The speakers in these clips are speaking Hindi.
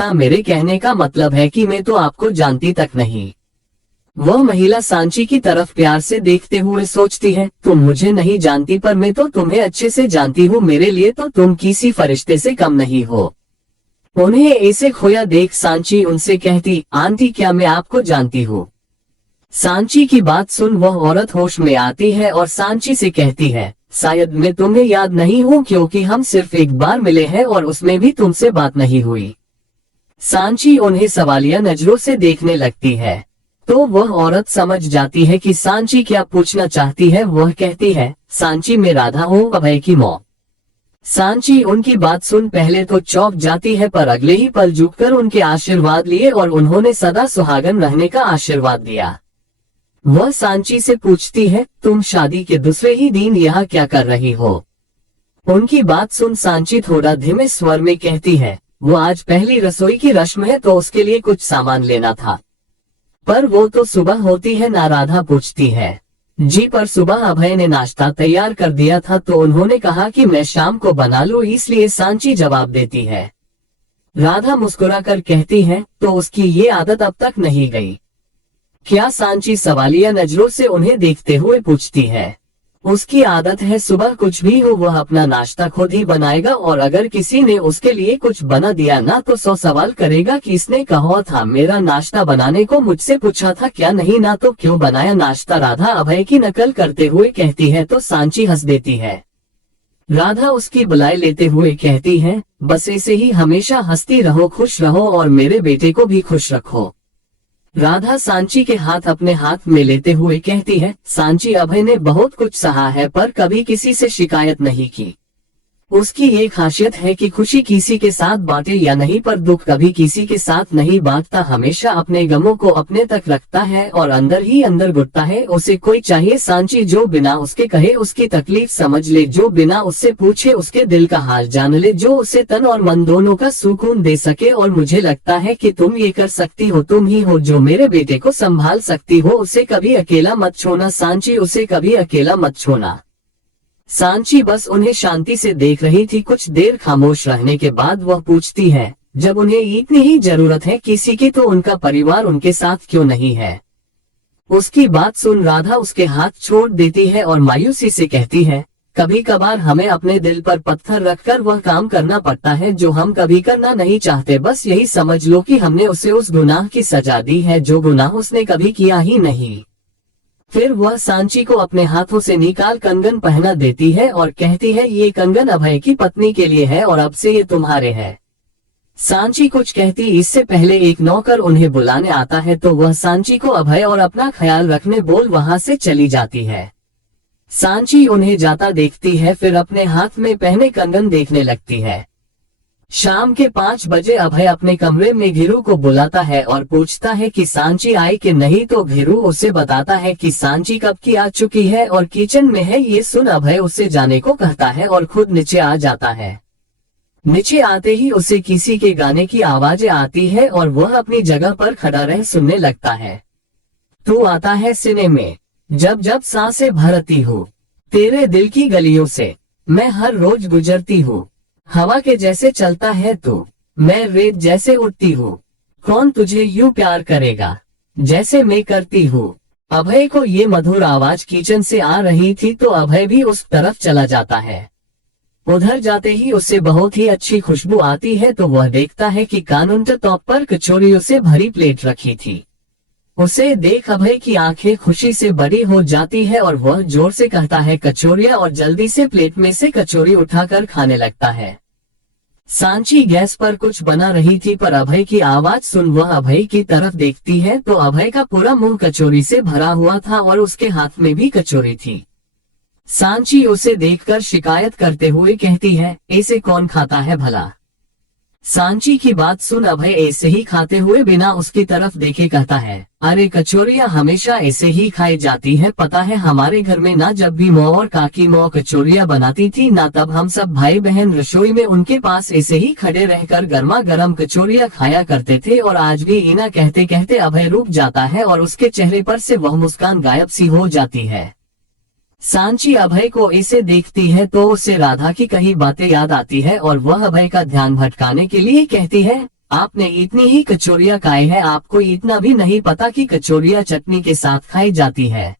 मेरे कहने का मतलब है कि मैं तो आपको जानती तक नहीं। वह महिला सांची की तरफ प्यार से देखते हुए सोचती है, तुम मुझे नहीं जानती पर मैं तो तुम्हें अच्छे से जानती हूँ, मेरे लिए तो तुम किसी फरिश्ते से कम नहीं हो। उन्हें ऐसे खोया देख सांची उनसे कहती, आंटी क्या मैं आपको जानती हूँ? सांची की बात सुन वह औरत होश में आती है और सांची से कहती है, शायद मैं तुम्हें याद नहीं हूँ क्योंकि हम सिर्फ एक बार मिले हैं और उसमें भी तुमसे बात नहीं हुई। सांची उन्हें सवालिया नजरों से देखने लगती है तो वह औरत समझ जाती है कि सांची क्या पूछना चाहती है। वह कहती है, सांची मैं राधा हूँ, अभय की मौत। सांची उनकी बात सुन पहले तो चौंक जाती है पर अगले ही पल झुककर उनके आशीर्वाद लिए और उन्होंने सदा सुहागन रहने का आशीर्वाद दिया। वह सांची से पूछती है, तुम शादी के दूसरे ही दिन यहाँ क्या कर रही हो? उनकी बात सुन सांची थोड़ा धीमे स्वर में कहती है, वो आज पहली रसोई की रस्म है तो उसके लिए कुछ सामान लेना था। पर वो तो सुबह होती है ना? राधा पूछती है। जी पर सुबह अभय ने नाश्ता तैयार कर दिया था तो उन्होंने कहा कि मैं शाम को बना लूं, इसलिए सांची जवाब देती है। राधा मुस्कुराकर कहती है, तो उसकी ये आदत अब तक नहीं गई क्या? सांची सवालिया नजरों से उन्हें देखते हुए पूछती है। उसकी आदत है, सुबह कुछ भी हो वह अपना नाश्ता खुद ही बनाएगा और अगर किसी ने उसके लिए कुछ बना दिया ना तो 100 सवाल करेगा कि इसने कहा था मेरा नाश्ता बनाने को, मुझसे पूछा था क्या? नहीं ना तो क्यों बनाया नाश्ता? राधा अभय की नकल करते हुए कहती है तो सांची हंस देती है। राधा उसकी बुलाई लेते हुए कहती है, बस ऐसे ही हमेशा हंसती रहो, खुश रहो और मेरे बेटे को भी खुश रखो। राधा सांची के हाथ अपने हाथ में लेते हुए कहती है, सांची अभय ने बहुत कुछ सहा है पर कभी किसी से शिकायत नहीं की। उसकी ये खासियत है कि खुशी किसी के साथ बांटे या नहीं पर दुख कभी किसी के साथ नहीं बांटता, हमेशा अपने गमों को अपने तक रखता है और अंदर ही अंदर घुटता है। उसे कोई चाहिए सांची जो बिना उसके कहे उसकी तकलीफ समझ ले, जो बिना उससे पूछे उसके दिल का हाल जान ले, जो उसे तन और मन दोनों का सुकून दे सके। और मुझे लगता है कि तुम ये कर सकती हो, तुम ही हो जो मेरे बेटे को संभाल सकती हो। उसे कभी अकेला मत छोड़ना सांची, उसे कभी अकेला मत छोड़ना। सांची बस उन्हें शांति से देख रही थी। कुछ देर खामोश रहने के बाद वह पूछती है, जब उन्हें इतनी ही जरूरत है किसी की तो उनका परिवार उनके साथ क्यों नहीं है? उसकी बात सुन राधा उसके हाथ छोड़ देती है और मायूसी से कहती है, कभी कभार हमें अपने दिल पर पत्थर रखकर वह काम करना पड़ता है जो हम कभी करना नहीं चाहते। बस यही समझ लो कि हमने उसे उस गुनाह की सजा दी है जो गुनाह उसने कभी किया ही नहीं। फिर वह सांची को अपने हाथों से निकाल कंगन पहना देती है और कहती है, ये कंगन अभय की पत्नी के लिए है और अब से ये तुम्हारे है। सांची कुछ कहती इससे पहले एक नौकर उन्हें बुलाने आता है तो वह सांची को अभय और अपना ख्याल रखने बोल वहां से चली जाती है। सांची उन्हें जाता देखती है फिर अपने हाथ में पहने कंगन देखने लगती है। शाम के 5 बजे अभय अपने कमरे में घिरू को बुलाता है और पूछता है कि सांची आई कि नहीं तो घिरू उसे बताता है कि सांची कब की आ चुकी है और किचन में है। ये सुन अभय उसे जाने को कहता है और खुद नीचे आ जाता है। नीचे आते ही उसे किसी के गाने की आवाजें आती है और वह अपनी जगह पर खड़ा रह सुनने लगता है। तू आता है सीने में जब जब सांसें भरती हूँ, तेरे दिल की गलियों से मैं हर रोज गुजरती हूँ। हवा के जैसे चलता है तू, मैं रेत जैसे उड़ती हूँ। कौन तुझे यूं प्यार करेगा जैसे मैं करती हूँ। अभय को ये मधुर आवाज किचन से आ रही थी तो अभय भी उस तरफ चला जाता है। उधर जाते ही उसे बहुत ही अच्छी खुशबू आती है तो वह देखता है कि काउंटर टॉप पर कचौरियों से भरी प्लेट रखी थी। उसे देख अभय की आंखें खुशी से बड़ी हो जाती है और वह जोर से कहता है कचौरियां और जल्दी से प्लेट में से कचौरी उठाकर खाने लगता है। सांची गैस पर कुछ बना रही थी पर अभय की आवाज सुन वह अभय की तरफ देखती है तो अभय का पूरा मुंह कचौरी से भरा हुआ था और उसके हाथ में भी कचौरी थी। सांची उसे देखकर शिकायत करते हुए कहती है, ऐसे कौन खाता है भला? सांची की बात सुन अभय ऐसे ही खाते हुए बिना उसकी तरफ देखे कहता है, अरे कचौरियां हमेशा ऐसे ही खाई जाती हैं। पता है हमारे घर में ना जब भी मौ और काकी मौ कचौरियां बनाती थी ना तब हम सब भाई बहन रसोई में उनके पास ऐसे ही खड़े रहकर गर्मा गर्म कचौरियां खाया करते थे। और आज भी इना कहते कहते अभय रुक जाता है और उसके चेहरे पर से वह मुस्कान गायब सी हो जाती है। सांची अभय को ऐसे देखती है तो उसे राधा की कही बातें याद आती है और वह अभय का ध्यान भटकाने के लिए कहती है, आपने इतनी ही कचौरियाँ खाई है, आपको इतना भी नहीं पता कि कचौरियाँ चटनी के साथ खाई जाती है।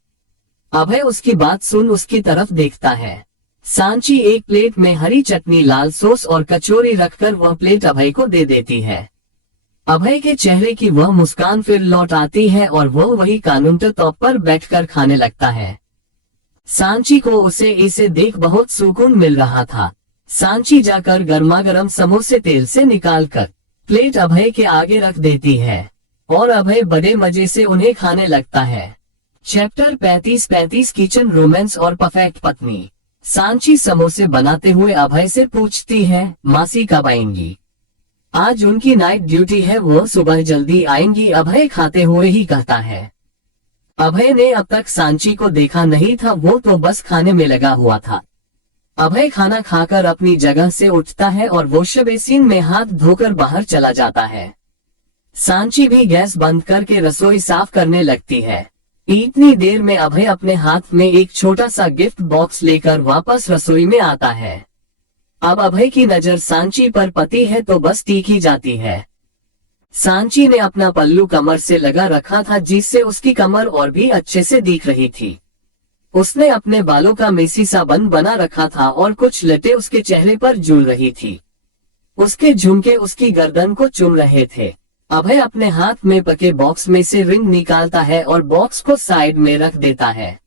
अभय उसकी बात सुन उसकी तरफ देखता है। सांची एक प्लेट में हरी चटनी, लाल सॉस और कचौरी रखकर वह प्लेट अभय को दे देती है। अभय के चेहरे की वह मुस्कान फिर लौट आती है और वह वही काउंटर टॉप पर बैठकर खाने लगता है। सांची को उसे इसे देख बहुत सुकून मिल रहा था। सांची जाकर गर्मागर्म समोसे तेल से निकालकर प्लेट अभय के आगे रख देती है और अभय बड़े मजे से उन्हें खाने लगता है। चैप्टर 35 किचन रोमांस और परफेक्ट पत्नी। सांची समोसे बनाते हुए अभय से पूछती है, मासी कब आएंगी? आज उनकी नाइट ड्यूटी है, वो सुबह जल्दी आएंगी, अभय खाते हुए ही कहता है। अभय ने अब तक सांची को देखा नहीं था, वो तो बस खाने में लगा हुआ था। अभय खाना खाकर अपनी जगह से उठता है और वॉश बेसिन में हाथ धोकर बाहर चला जाता है। सांची भी गैस बंद करके रसोई साफ करने लगती है। इतनी देर में अभय अपने हाथ में एक छोटा सा गिफ्ट बॉक्स लेकर वापस रसोई में आता है। अब अभय की नजर सांची पर पड़ी है तो बस तीखी जाती है। सांची ने अपना पल्लू कमर से लगा रखा था जिससे उसकी कमर और भी अच्छे से दिख रही थी। उसने अपने बालों का मेसी सा बन बना रखा था और कुछ लटे उसके चेहरे पर झूल रही थी। उसके झुमके उसकी गर्दन को चुम रहे थे। अभय अपने हाथ में पके बॉक्स में से रिंग निकालता है और बॉक्स को साइड में रख देता है।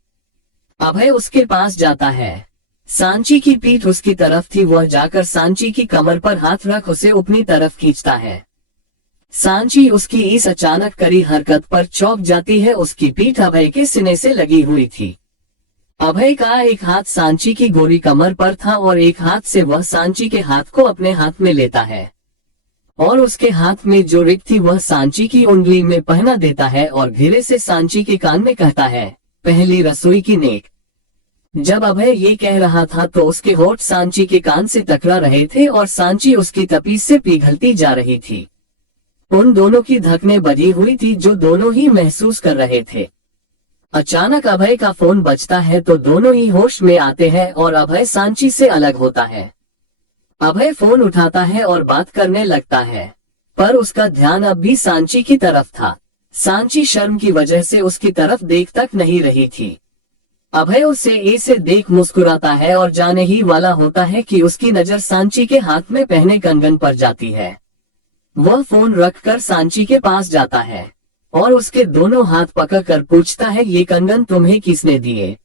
अभय उसके पास जाता है। सांची की पीठ उसकी तरफ थी, वह जाकर सांची की कमर पर हाथ रख उसे अपनी तरफ खींचता है। सांची उसकी इस अचानक करी हरकत पर चौंक जाती है। उसकी पीठ अभय के सीने से लगी हुई थी। अभय का एक हाथ सांची की गोरी कमर पर था और एक हाथ से वह सांची के हाथ को अपने हाथ में लेता है और उसके हाथ में जो रिंग थी वह सांची की उंगली में पहना देता है और धीरे से सांची के कान में कहता है, पहली रसोई की नेक। जब अभय ये कह रहा था तो उसके होठ सांची के कान से टकरा रहे थे और सांची उसकी तपीस से पिघलती जा रही थी। उन दोनों की धड़कनें बधी हुई थी जो दोनों ही महसूस कर रहे थे। अचानक अभय का फोन बजता है तो दोनों ही होश में आते हैं और अभय सांची से अलग होता है। अभय फोन उठाता है और बात करने लगता है, पर उसका ध्यान अब भी सांची की तरफ था। सांची शर्म की वजह से उसकी तरफ देख तक नहीं रही थी। अभय उसे ऐसे देख मुस्कुराता है और जाने ही वाला होता है कि उसकी नजर सांची के हाथ में पहने कंगन पर जाती है। वह फोन रखकर सांची के पास जाता है और उसके दोनों हाथ पकड़कर पूछता है, ये कंगन तुम्हें किसने दिए?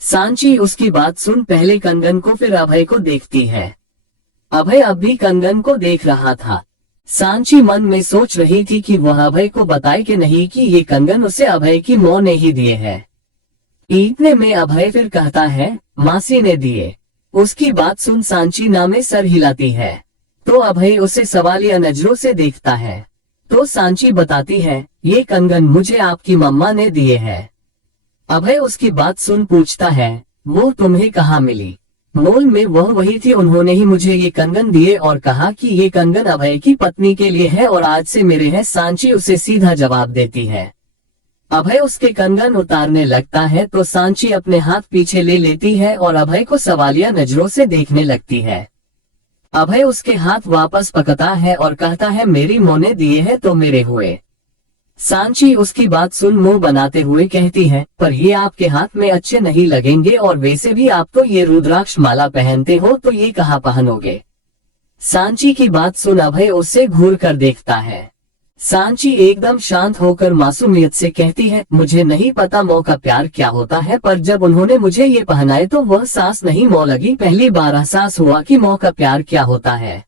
सांची उसकी बात सुन पहले कंगन को फिर अभय को देखती है। अभय अब भी कंगन को देख रहा था। सांची मन में सोच रही थी कि वह अभय को बताए कि नहीं कि ये कंगन उसे अभय की मां ने ही दिए है। इतने में अभय फिर कहता है, मासी ने दिए। उसकी बात सुन सांची ना में सर हिलाती है तो अभय उसे सवालिया नजरों से देखता है। तो सांची बताती है, ये कंगन मुझे आपकी मम्मा ने दिए है। अभय उसकी बात सुन पूछता है, वो तुम्हें कहाँ मिली? मोल में वह वही थी, उन्होंने ही मुझे ये कंगन दिए और कहा कि ये कंगन अभय की पत्नी के लिए है और आज से मेरे हैं। सांची उसे सीधा जवाब देती है। अभय उसके कंगन उतारने लगता है तो सांची अपने हाथ पीछे ले लेती है और अभय को सवालिया नजरों से देखने लगती है। अभय उसके हाथ वापस पकड़ता है और कहता है, मेरी मां ने दिए हैं तो मेरे हुए। सांची उसकी बात सुन मुंह बनाते हुए कहती है, पर ये आपके हाथ में अच्छे नहीं लगेंगे और वैसे भी आप तो ये रुद्राक्ष माला पहनते हो तो ये कहाँ पहनोगे? सांची की बात सुन अभय उससे घूर कर देखता है। सांची एकदम शांत होकर मासूमियत से कहती है, मुझे नहीं पता मां का प्यार क्या होता है, पर जब उन्होंने मुझे ये पहनाए तो वह सांस नहीं मां लगी। पहली बार एहसास हुआ कि मां का प्यार क्या होता है।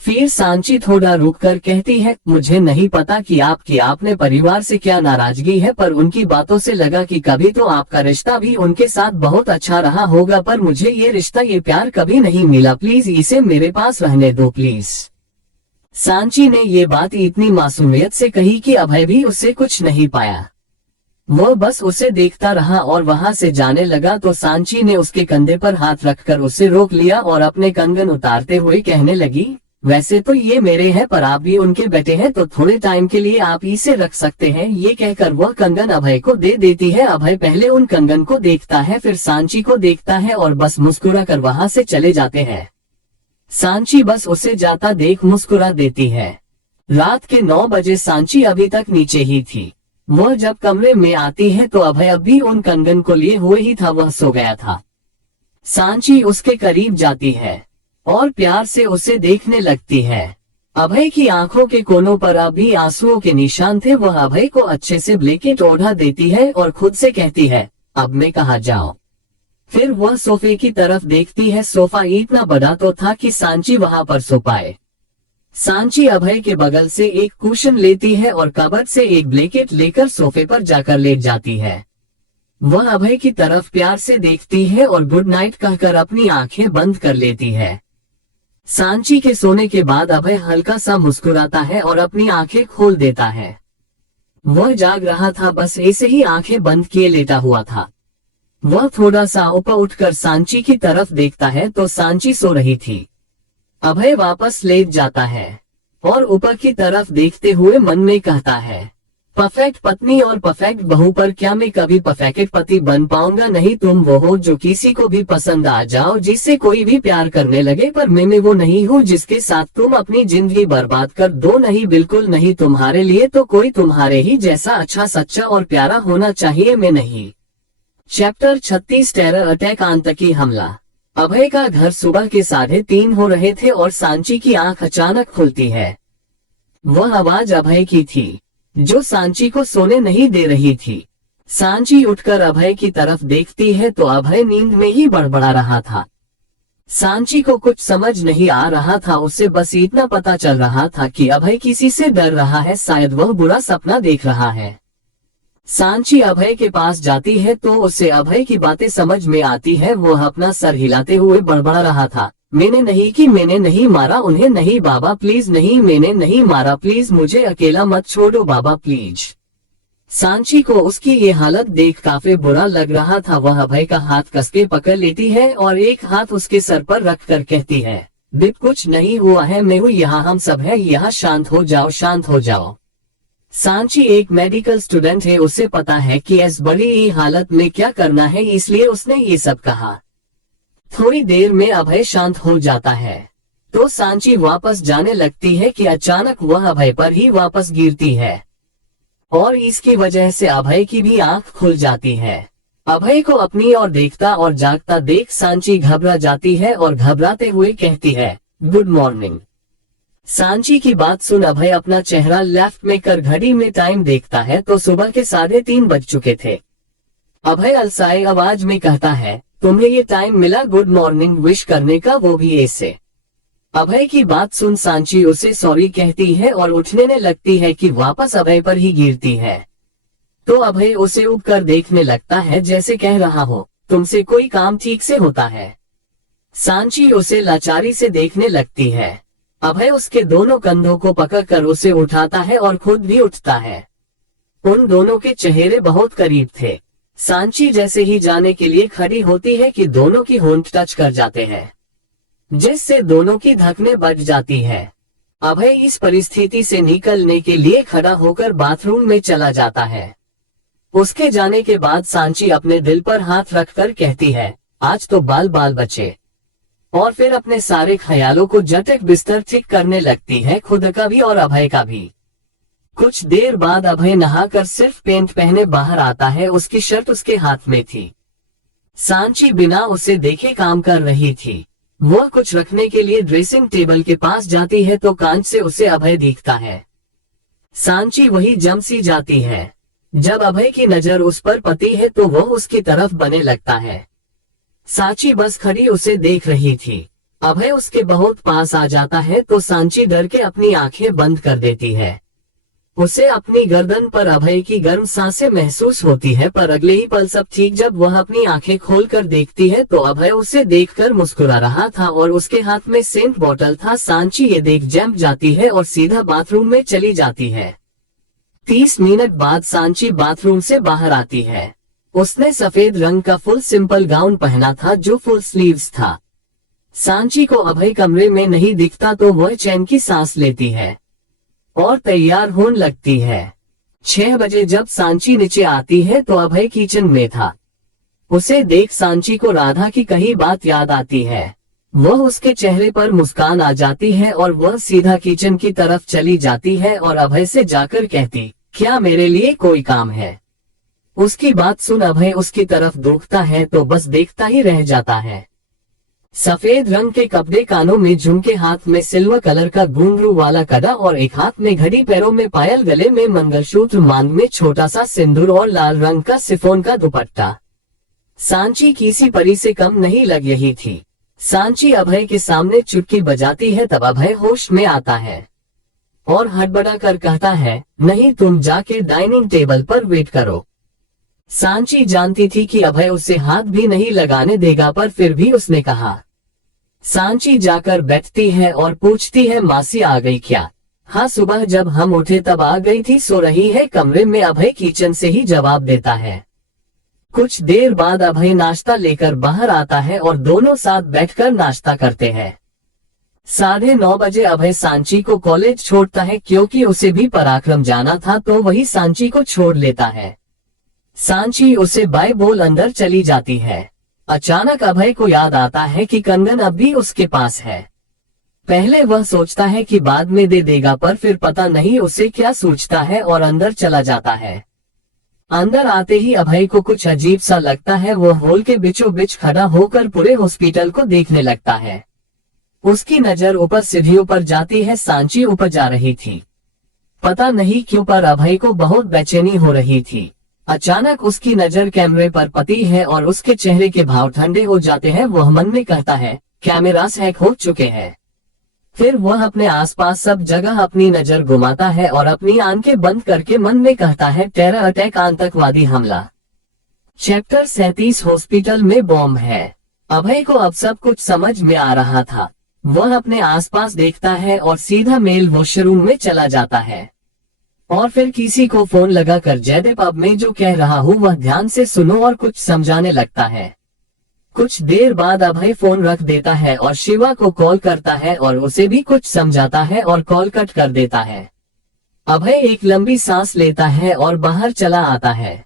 फिर सांची थोड़ा रुक कर कहती है, मुझे नहीं पता कि आपकी आपने परिवार से क्या नाराजगी है, पर उनकी बातों से लगा कि कभी तो आपका रिश्ता भी उनके साथ बहुत अच्छा रहा होगा, पर मुझे ये रिश्ता ये प्यार कभी नहीं मिला। प्लीज इसे मेरे पास रहने दो प्लीज। सांची ने ये बात इतनी मासूमियत से कही कि अभय भी उससे कुछ नहीं पाया। वह बस उसे देखता रहा और वहां से जाने लगा तो सांची ने उसके कंधे पर हाथ रखकर उसे रोक लिया और अपने कंगन उतारते हुए कहने लगी, वैसे तो ये मेरे हैं पर आप भी उनके बेटे हैं तो थोड़े टाइम के लिए आप इसे रख सकते हैं। ये कहकर वह कंगन अभय को दे देती है। अभय पहले उन कंगन को देखता है, फिर सांची को देखता है और बस मुस्कुरा कर वहां से चले जाते हैं। सांची बस उसे जाता देख मुस्कुरा देती है। रात के 9 बजे सांची अभी तक नीचे ही थी। वह जब कमरे में आती है तो अभय अभी उन कंगन को लिए हुए ही था, वह सो गया था। सांची उसके करीब जाती है और प्यार से उसे देखने लगती है। अभय की आंखों के कोनों पर अभी आंसुओं के निशान थे। वह अभय को अच्छे से ब्लैंकेट ओढ़ा देती है और खुद से कहती है, अब मैं कहाँ जाऊं। फिर वह सोफे की तरफ देखती है। सोफा इतना बड़ा तो था कि सांची वहां पर सो पाए। सांची अभय के बगल से एक कुशन लेती है और कबर्ड से एक ब्लैंकेट लेकर सोफे पर जाकर लेट जाती है। वह अभय की तरफ प्यार से देखती है और गुड नाइट कहकर अपनी आंखें बंद कर लेती है। सांची के सोने के बाद अभय हल्का सा मुस्कुराता है और अपनी आंखें खोल देता है। वह जाग रहा था, बस ऐसे ही आंखें बंद किए लेटा हुआ था। वह थोड़ा सा ऊपर उठकर सांची की तरफ देखता है तो सांची सो रही थी। अभय वापस लेट जाता है और ऊपर की तरफ देखते हुए मन में कहता है, परफेक्ट पत्नी और परफेक्ट बहू, पर क्या मैं कभी परफेक्ट पति बन पाऊंगा। नहीं, तुम वो हो जो किसी को भी पसंद आ जाओ, जिससे कोई भी प्यार करने लगे, पर मैं वो नहीं हूँ जिसके साथ तुम अपनी जिंदगी बर्बाद कर दो। नहीं, बिल्कुल नहीं। तुम्हारे लिए तो कोई तुम्हारे ही जैसा अच्छा, सच्चा और प्यारा होना चाहिए, मैं नहीं। चैप्टर 36 टेरर अटैक, आतंकी हमला। अभय का घर सुबह के 3:30 हो रहे थे और सांची की आंख अचानक खुलती है। वह आवाज अभय की थी जो सांची को सोने नहीं दे रही थी। सांची उठकर अभय की तरफ देखती है तो अभय नींद में ही बड़बड़ा रहा था। सांची को कुछ समझ नहीं आ रहा था, उसे बस इतना पता चल रहा था कि अभय किसी से डर रहा है, शायद वह बुरा सपना देख रहा है। सांची अभय के पास जाती है तो उसे अभय की बातें समझ में आती है। वह अपना सर हिलाते हुए बड़बड़ा रहा था, मैंने नहीं की, मैंने नहीं मारा उन्हें, नहीं बाबा प्लीज, नहीं मैंने नहीं मारा, प्लीज मुझे अकेला मत छोड़ो बाबा प्लीज। सांची को उसकी ये हालत देख काफी बुरा लग रहा था। वह अभय का हाथ कसके पकड़ लेती है और एक हाथ उसके सर पर रखकर कहती है, बिप कुछ नहीं हुआ है, मैं हूँ यहाँ, हम सब है यहाँ, शांत हो जाओ, शांत हो जाओ। सांची एक मेडिकल स्टूडेंट है, उसे पता है कि इस बड़ी हालत में क्या करना है, इसलिए उसने ये सब कहा। थोड़ी देर में अभय शांत हो जाता है तो सांची वापस जाने लगती है कि अचानक वह अभय पर ही वापस गिरती है और इसकी वजह से अभय की भी आंख खुल जाती है। अभय को अपनी ओर देखता और जागता देख सांची घबरा जाती है और घबराते हुए कहती है, गुड मॉर्निंग। सांची की बात सुन अभय अपना चेहरा लेफ्ट में कर घड़ी में टाइम देखता है तो सुबह के 3:30 बज चुके थे। अभय अलसाए आवाज में कहता है, तुम्हें ये टाइम मिला गुड मॉर्निंग विश करने का, वो भी ऐसे। अभय की बात सुन सांची उसे सॉरी कहती है और उठने लगती है कि वापस अभय पर ही गिरती है तो अभय उसे उठकर देखने लगता है जैसे कह रहा हो, तुमसे कोई काम ठीक से होता है। सांची उसे लाचारी से देखने लगती है। अभय उसके दोनों कंधों को पकड़कर उसे उठाता है और खुद भी उठता है। उन दोनों के चेहरे बहुत करीब थे। सांची जैसे ही जाने के लिए खड़ी होती है कि दोनों की होंठ टच कर जाते हैं, जिससे दोनों की धड़कनें बढ़ जाती है। अभय इस परिस्थिति से निकलने के लिए खड़ा होकर बाथरूम में चला जाता है। उसके जाने के बाद सांची अपने दिल पर हाथ रखकर कहती है, आज तो बाल बाल बचे, और फिर अपने सारे ख्यालों को झटक बिस्तर ठीक करने लगती है, खुद का भी और अभय का भी। कुछ देर बाद अभय नहाकर सिर्फ पैंट पहने बाहर आता है, उसकी शर्ट उसके हाथ में थी। सांची बिना उसे देखे काम कर रही थी। वह कुछ रखने के लिए ड्रेसिंग टेबल के पास जाती है तो कांच से उसे अभय दिखता है। सांची वही जम सी जाती है। जब अभय की नजर उस पर पड़ती है तो वह उसकी तरफ बने लगता है। सांची बस खड़ी उसे देख रही थी। अभय उसके बहुत पास आ जाता है तो सांची डर के अपनी आंखें बंद कर देती है। उसे अपनी गर्दन पर अभय की गर्म सांसें महसूस होती है, पर अगले ही पल सब ठीक। जब वह अपनी आंखें खोलकर देखती है तो अभय उसे देखकर मुस्कुरा रहा था और उसके हाथ में सेंट बॉटल था। सांची ये देख जंप जाती है और सीधा बाथरूम में चली जाती है। 30 मिनट बाद सांची बाथरूम से बाहर आती है। उसने सफेद रंग का फुल सिंपल गाउन पहना था जो फुल स्लीव्स था। सांची को अभय कमरे में नहीं दिखता तो वह चैन की सांस लेती है और तैयार होने लगती है। 6 बजे जब सांची नीचे आती है तो अभय किचन में था। उसे देख सांची को राधा की कही बात याद आती है। वह उसके चेहरे पर मुस्कान आ जाती है और वह सीधा किचन की तरफ चली जाती है और अभय से जाकर कहती, क्या मेरे लिए कोई काम है? उसकी बात सुन अभय उसकी तरफ देखता है तो बस देखता ही रह जाता है। सफेद रंग के कपड़े, कानों में झुमके, हाथ में सिल्वर कलर का घुंघरू वाला कड़ा और एक हाथ में घड़ी, पैरों में पायल, गले में मंगलसूत्र, मांग में छोटा सा सिंदूर और लाल रंग का शिफॉन का दुपट्टा। सांची किसी परी से कम नहीं लग रही थी। सांची अभय के सामने चुटकी बजाती है तब अभय होश में आता है और हड़बड़ा कर कहता है, नहीं, तुम जाके डाइनिंग टेबल पर वेट करो। सांची जानती थी कि अभय उसे हाथ भी नहीं लगाने देगा, पर फिर भी उसने कहा। सांची जाकर बैठती है और पूछती है, मासी आ गई क्या? हाँ, सुबह जब हम उठे तब आ गई थी, सो रही है कमरे में, अभय किचन से ही जवाब देता है। कुछ देर बाद अभय नाश्ता लेकर बाहर आता है और दोनों साथ बैठकर नाश्ता करते हैं। 9:30 बजे अभय सांची को कॉलेज छोड़ता है, क्योंकि उसे भी पराक्रम जाना था तो वही सांची को छोड़ लेता है। सांची उसे बाय बोल अंदर चली जाती है। अचानक अभय को याद आता है कि कंगन अब भी उसके पास है। पहले वह सोचता है कि बाद में दे देगा, पर फिर पता नहीं उसे क्या सोचता है और अंदर चला जाता है। अंदर आते ही अभय को कुछ अजीब सा लगता है। वो हॉल के बीचों बीच खड़ा होकर पूरे हॉस्पिटल को देखने लगता है। उसकी नजर ऊपर सीढ़ियों पर जाती है। सांची ऊपर जा रही थी, पता नहीं क्यों, पर अभय को बहुत बेचैनी हो रही थी। अचानक उसकी नजर कैमरे पर पड़ती है और उसके चेहरे के भाव ठंडे हो जाते हैं। वह मन में कहता है, कैमरास हैक हो चुके हैं। फिर वह अपने आसपास सब जगह अपनी नजर घुमाता है और अपनी आंखें बंद करके मन में कहता है, टेरर अटैक, आतंकवादी हमला। चैप्टर 37 हॉस्पिटल में बॉम्ब है। अभय को अब सब कुछ समझ में आ रहा था। वह अपने आसपास देखता है और सीधा मेल वॉशरूम में चला जाता है और फिर किसी को फोन लगाकर, जयदेव, अब मैं जो कह रहा हूँ वह ध्यान से सुनो, और कुछ समझाने लगता है। कुछ देर बाद अभय फोन रख देता है और शिवा को कॉल करता है और उसे भी कुछ समझाता है और कॉल कट कर देता है। अभय एक लंबी सांस लेता है और बाहर चला आता है।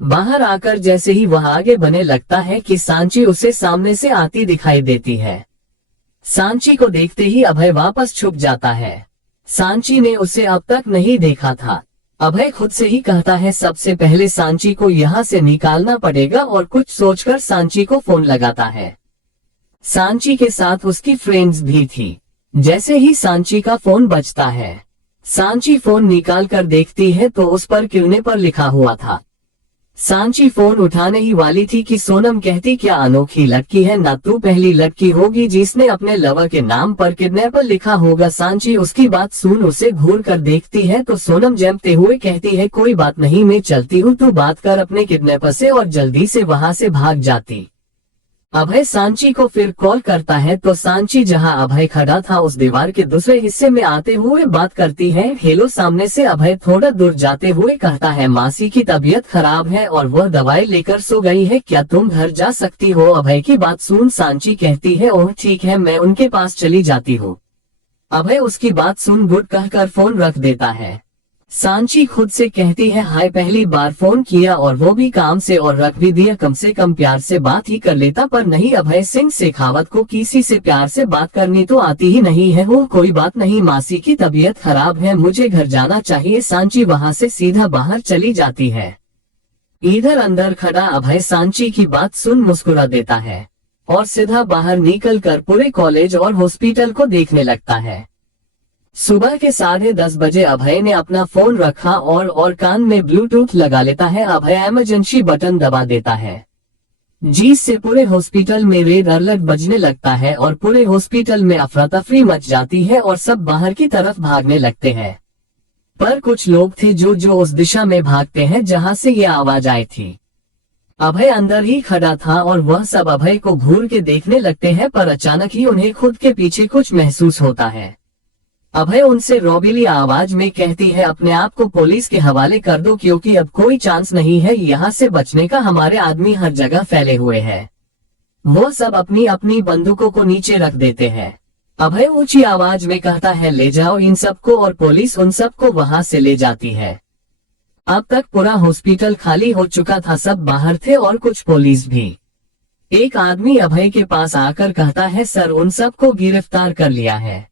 बाहर आकर जैसे ही वह आगे बढ़ने लगता है कि सांची उसे सामने से आती दिखाई देती है। सांची को देखते ही अभय वापस छुप जाता है। सांची ने उसे अब तक नहीं देखा था। अभय खुद से ही कहता है, सबसे पहले सांची को यहाँ से निकालना पड़ेगा, और कुछ सोचकर सांची को फोन लगाता है। सांची के साथ उसकी फ्रेंड्स भी थी। जैसे ही सांची का फोन बजता है, सांची फोन निकाल कर देखती है तो उस पर किडने पर लिखा हुआ था। सांची फोन उठाने ही वाली थी कि सोनम कहती, क्या अनोखी लड़की है ना तू, पहली लड़की होगी जिसने अपने लवर के नाम पर किडनैपर लिखा होगा। सांची उसकी बात सुन उसे घूर कर देखती है तो सोनम जमते हुए कहती है, कोई बात नहीं, मैं चलती हूँ, तू बात कर अपने किडनैपर से, और जल्दी से वहाँ से भाग जाती। अभय सांची को फिर कॉल करता है तो सांची जहां अभय खड़ा था उस दीवार के दूसरे हिस्से में आते हुए बात करती है। हेलो। सामने से अभय थोड़ा दूर जाते हुए कहता है, मासी की तबीयत खराब है और वह दवाई लेकर सो गई है, क्या तुम घर जा सकती हो? अभय की बात सुन सांची कहती है, ओह ठीक है, मैं उनके पास चली जाती हूँ। अभय उसकी बात सुन गुड कहकर फोन रख देता है। सांची खुद से कहती है, हाय, पहली बार फोन किया और वो भी काम से, और रख भी दिया, कम से कम प्यार से बात ही कर लेता, पर नहीं, अभय सिंह शेखावत को किसी से प्यार से बात करनी तो आती ही नहीं है। वो कोई बात नहीं, मासी की तबीयत खराब है, मुझे घर जाना चाहिए। सांची वहां से सीधा बाहर चली जाती है। इधर अंदर खड़ा अभय सांची की बात सुन मुस्कुरा देता है और सीधा बाहर निकल कर पूरे कॉलेज और हॉस्पिटल को देखने लगता है। सुबह के 10:30 बजे अभय ने अपना फोन रखा और कान में ब्लूटूथ लगा लेता है। अभय इमरजेंसी बटन दबा देता है, जिससे पूरे हॉस्पिटल में रेड अलर्ट बजने लगता है और पूरे हॉस्पिटल में अफरा तफरी मच जाती है और सब बाहर की तरफ भागने लगते हैं। पर कुछ लोग थे जो उस दिशा में भागते हैं जहां से ये आवाज आई थी। अभय अंदर ही खड़ा था और वह सब अभय को घूर के देखने लगते हैं, पर अचानक ही उन्हें खुद के पीछे कुछ महसूस होता है। अभय उनसे रोबीली आवाज में कहती है, अपने आप को पुलिस के हवाले कर दो, क्योंकि अब कोई चांस नहीं है यहाँ से बचने का, हमारे आदमी हर जगह फैले हुए हैं। वो सब अपनी अपनी बंदूकों को नीचे रख देते हैं। अभय ऊंची आवाज में कहता है, ले जाओ इन सबको, और पुलिस उन सबको वहां से ले जाती है। अब तक पूरा हॉस्पिटल खाली हो चुका था, सब बाहर थे और कुछ पुलिस भी। एक आदमी अभय के पास आकर कहता है, सर उन सबको गिरफ्तार कर लिया है।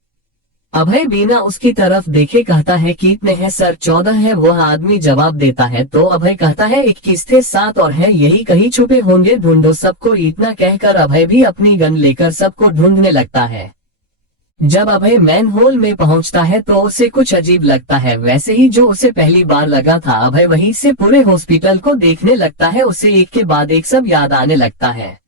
अभय बिना उसकी तरफ देखे कहता है, कितने हैं सर? 14 है। वह आदमी जवाब देता है तो अभय कहता है, 21 थे, 7 और है, यही कहीं छुपे होंगे, ढूंढो सबको। इतना कहकर अभय भी अपनी गन लेकर सबको ढूंढने लगता है। जब अभय मैन होल में पहुंचता है तो उसे कुछ अजीब लगता है, वैसे ही जो उसे पहली बार लगा था। अभय वहीं से पूरे हॉस्पिटल को देखने लगता है, उसे एक के बाद एक सब याद आने लगता है।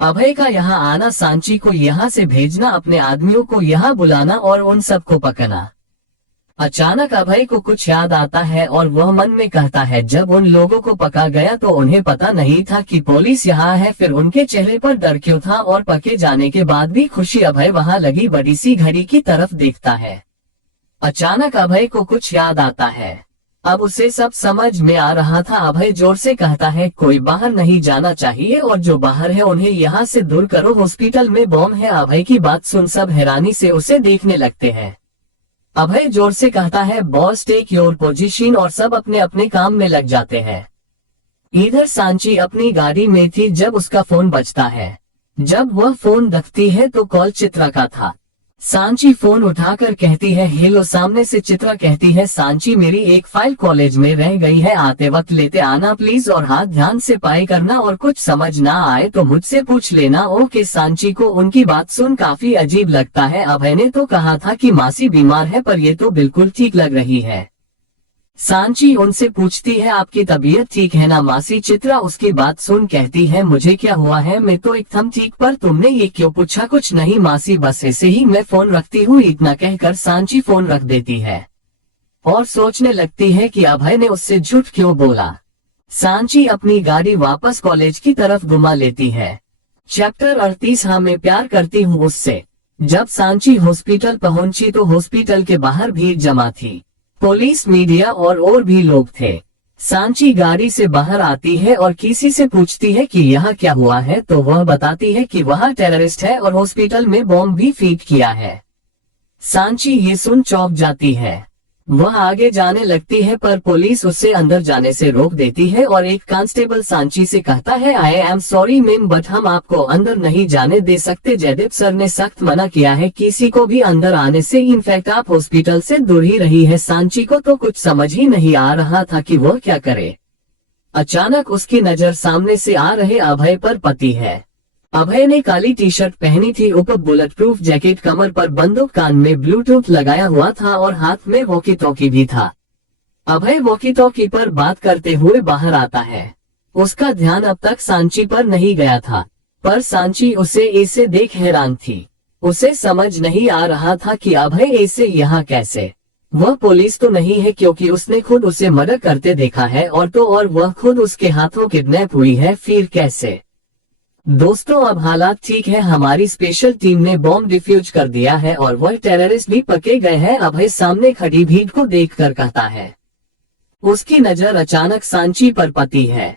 अभय का यहाँ आना, सांची को यहाँ से भेजना, अपने आदमियों को यहाँ बुलाना और उन सबको पकड़ना। अचानक अभय को कुछ याद आता है और वह मन में कहता है, जब उन लोगों को पका गया तो उन्हें पता नहीं था कि पुलिस यहाँ है, फिर उनके चेहरे पर डर क्यों था? और पके जाने के बाद भी खुशी। अभय वहाँ लगी बड़ी सी घड़ी की तरफ देखता है। अचानक अभय को कुछ याद आता है, अब उसे सब समझ में आ रहा था। अभय जोर से कहता है, कोई बाहर नहीं जाना चाहिए और जो बाहर है उन्हें यहाँ से दूर करो, हॉस्पिटल में बॉम्ब है। अभय की बात सुन सब हैरानी से उसे देखने लगते हैं। अभय जोर से कहता है, बॉस टेक योर पोजीशन, और सब अपने अपने काम में लग जाते हैं। इधर सांची अपनी गाड़ी में थी जब उसका फोन बजता है। जब वह फोन रखती है तो कॉल चित्रा का था। सांची फोन उठाकर कहती है, हेलो। सामने से चित्रा कहती है, सांची मेरी एक फाइल कॉलेज में रह गई है, आते वक्त लेते आना प्लीज, और हाथ ध्यान से पाई करना, और कुछ समझ ना आए तो मुझसे पूछ लेना, ओके। सांची को उनकी बात सुन काफी अजीब लगता है। अभय ने तो कहा था कि मासी बीमार है, पर ये तो बिल्कुल ठीक लग रही है। सांची उनसे पूछती है, आपकी तबीयत ठीक है ना मासी? चित्रा उसकी बात सुन कहती है, मुझे क्या हुआ है, मैं तो एकदम ठीक, पर तुमने ये क्यों पूछा? कुछ नहीं मासी, बस ऐसे ही मैं फोन रखती हूँ। इतना कहकर सांची फोन रख देती है और सोचने लगती है कि अभय ने उससे झूठ क्यों बोला। सांची अपनी गाड़ी वापस कॉलेज की तरफ घुमा लेती है। चैप्टर 38, हाँ मैं प्यार करती हूँ उससे। जब सांची हॉस्पिटल पहुंची तो हॉस्पिटल के बाहर भीड़ जमा थी, पुलिस, मीडिया और भी लोग थे। सांची गाड़ी से बाहर आती है और किसी से पूछती है कि यहाँ क्या हुआ है, तो वह बताती है कि वहाँ टेररिस्ट है और हॉस्पिटल में बॉम्ब भी फीट किया है। सांची ये सुन चौंक जाती है। वह आगे जाने लगती है पर पुलिस उसे अंदर जाने से रोक देती है और एक कांस्टेबल सांची से कहता है, I am sorry ma'am, but हम आपको अंदर नहीं जाने दे सकते। जयदीप सर ने सख्त मना किया है किसी को भी अंदर आने से, इनफैक्ट आप हॉस्पिटल से दूर ही रही है। सांची को तो कुछ समझ ही नहीं आ रहा था कि वह क्या करे। अचानक उसकी नजर सामने से आ रहे अभय पर पड़ती है। अभय ने काली टी शर्ट पहनी थी, ऊपर बुलेट प्रूफ जैकेट, कमर पर बंदूक, कान में ब्लूटूथ लगाया हुआ था और हाथ में वॉकी टॉकी भी था। अभय वॉकी टॉकी पर बात करते हुए बाहर आता है। उसका ध्यान अब तक सांची पर नहीं गया था, पर सांची उसे ऐसे देख हैरान थी। उसे समझ नहीं आ रहा था कि अभय ऐसे यहाँ कैसे। वह पुलिस तो नहीं है क्योंकि उसने खुद उसे मर्डर करते देखा है, और वह खुद उसके हाथों किडनैप हुई है, फिर कैसे? दोस्तों अब हालात ठीक है, हमारी स्पेशल टीम ने बॉम्ब डिफ्यूज कर दिया है और वह टेररिस्ट भी पकड़े गए हैं। अभय सामने खड़ी भीड़ को देखकर कहता है। उसकी नजर अचानक सांची पर पड़ती है।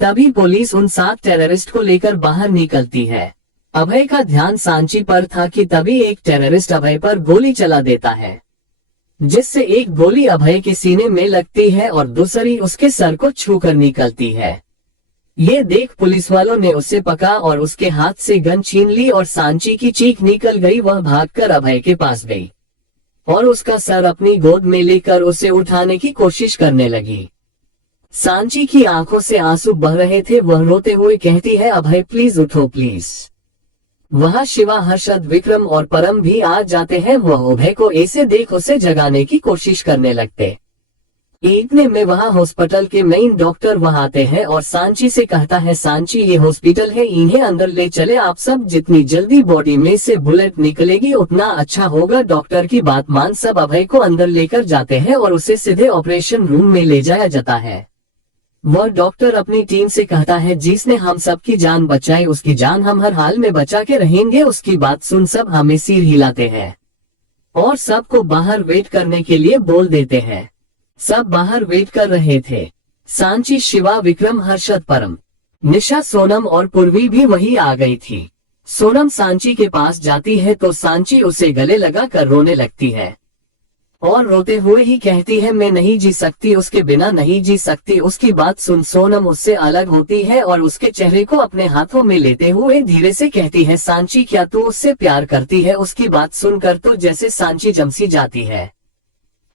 तभी पुलिस उन 7 टेररिस्ट को लेकर बाहर निकलती है। अभय का ध्यान सांची पर था कि तभी एक टेररिस्ट अभय पर गोली चला देता है, जिससे एक गोली अभय के सीने में लगती है और दूसरी उसके सर को छूकर निकलती है। ये देख पुलिस वालों ने उसे पकड़ा और उसके हाथ से गन छीन ली और सांची की चीख निकल गई। वह भागकर अभय के पास गई और उसका सर अपनी गोद में लेकर उसे उठाने की कोशिश करने लगी। सांची की आंखों से आंसू बह रहे थे। वह रोते हुए कहती है, अभय प्लीज उठो प्लीज। वहाँ शिवा, हर्षद, विक्रम और परम भी आ जाते हैं। वह अभय को ऐसे देख उसे जगाने की कोशिश करने लगते। इतने में वहाँ हॉस्पिटल के मेन डॉक्टर वहाँ आते हैं और सांची से कहता है, सांची ये हॉस्पिटल है, इन्हें अंदर ले चले आप सब, जितनी जल्दी बॉडी में से बुलेट निकलेगी उतना अच्छा होगा। डॉक्टर की बात मान सब अभय को अंदर लेकर जाते हैं और उसे सीधे ऑपरेशन रूम में ले जाया जाता है। वह डॉक्टर अपनी टीम से कहता है, जिसने हम सबकी जान बचाई उसकी जान हम हर हाल में बचा के रहेंगे। उसकी बात सुन सब हमें सिर हिलाते हैं और सबको बाहर वेट करने के लिए बोल देते हैं। सब बाहर वेट कर रहे थे। सांची, शिवा, विक्रम, हर्षद, परम, निशा, सोनम और पूर्वी भी वही आ गई थी। सोनम सांची के पास जाती है तो सांची उसे गले लगा कर रोने लगती है। और रोते हुए ही कहती है मैं नहीं जी सकती, उसके बिना नहीं जी सकती। उसकी बात सुन सोनम उससे अलग होती है और उसके चेहरे को अपने हाथों में लेते हुए धीरे से कहती है सांची क्या तू उससे प्यार करती है। उसकी बात सुनकर तो जैसे सांची जमसी जाती है।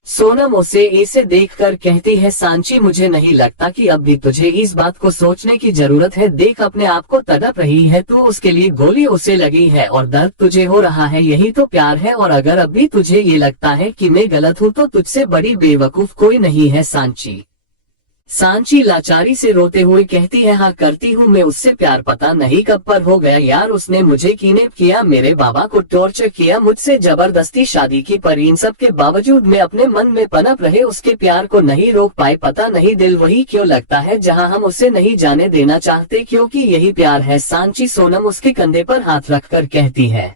सोनम उसे ऐसे देखकर कहती है सांची मुझे नहीं लगता कि अब भी तुझे इस बात को सोचने की जरूरत है। देख अपने आप को तड़प रही है तो उसके लिए गोली उसे लगी है और दर्द तुझे हो रहा है, यही तो प्यार है। और अगर अब भी तुझे ये लगता है कि मैं गलत हूँ तो तुझसे बड़ी बेवकूफ कोई नहीं है सांची। सांची लाचारी से रोते हुए कहती है हाँ करती हूँ मैं उससे प्यार, पता नहीं कब पर हो गया यार। उसने मुझे किडनैप किया, मेरे बाबा को टॉर्चर किया, मुझसे जबरदस्ती शादी की, पर इन सब के बावजूद मैं अपने मन में पनप रहे उसके प्यार को नहीं रोक पाए। पता नहीं दिल वही क्यों लगता है जहाँ हम उसे नहीं जाने देना चाहते, क्योंकि यही प्यार है। सांची सोनम उसके कंधे पर हाथ रखकर कहती है।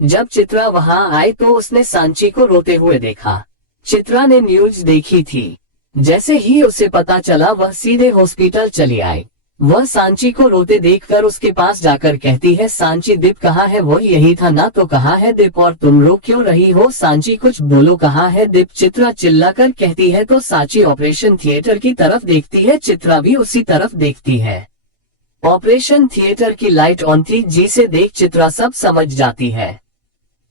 जब चित्रा वहाँ आए तो उसने सांची को रोते हुए देखा। चित्रा ने न्यूज देखी थी। जैसे ही उसे पता चला वह सीधे हॉस्पिटल चली आई। वह सांची को रोते देखकर उसके पास जाकर कहती है सांची दीप कहाँ है? वो यही था ना, तो कहाँ है दीप और तुम रो क्यों रही हो? सांची कुछ बोलो, कहाँ है दीप? चित्रा चिल्लाकर कहती है तो सांची ऑपरेशन थिएटर की तरफ देखती है। चित्रा भी उसी तरफ देखती है। ऑपरेशन थिएटर की लाइट ऑन थी, जिसे देख चित्रा सब समझ जाती है।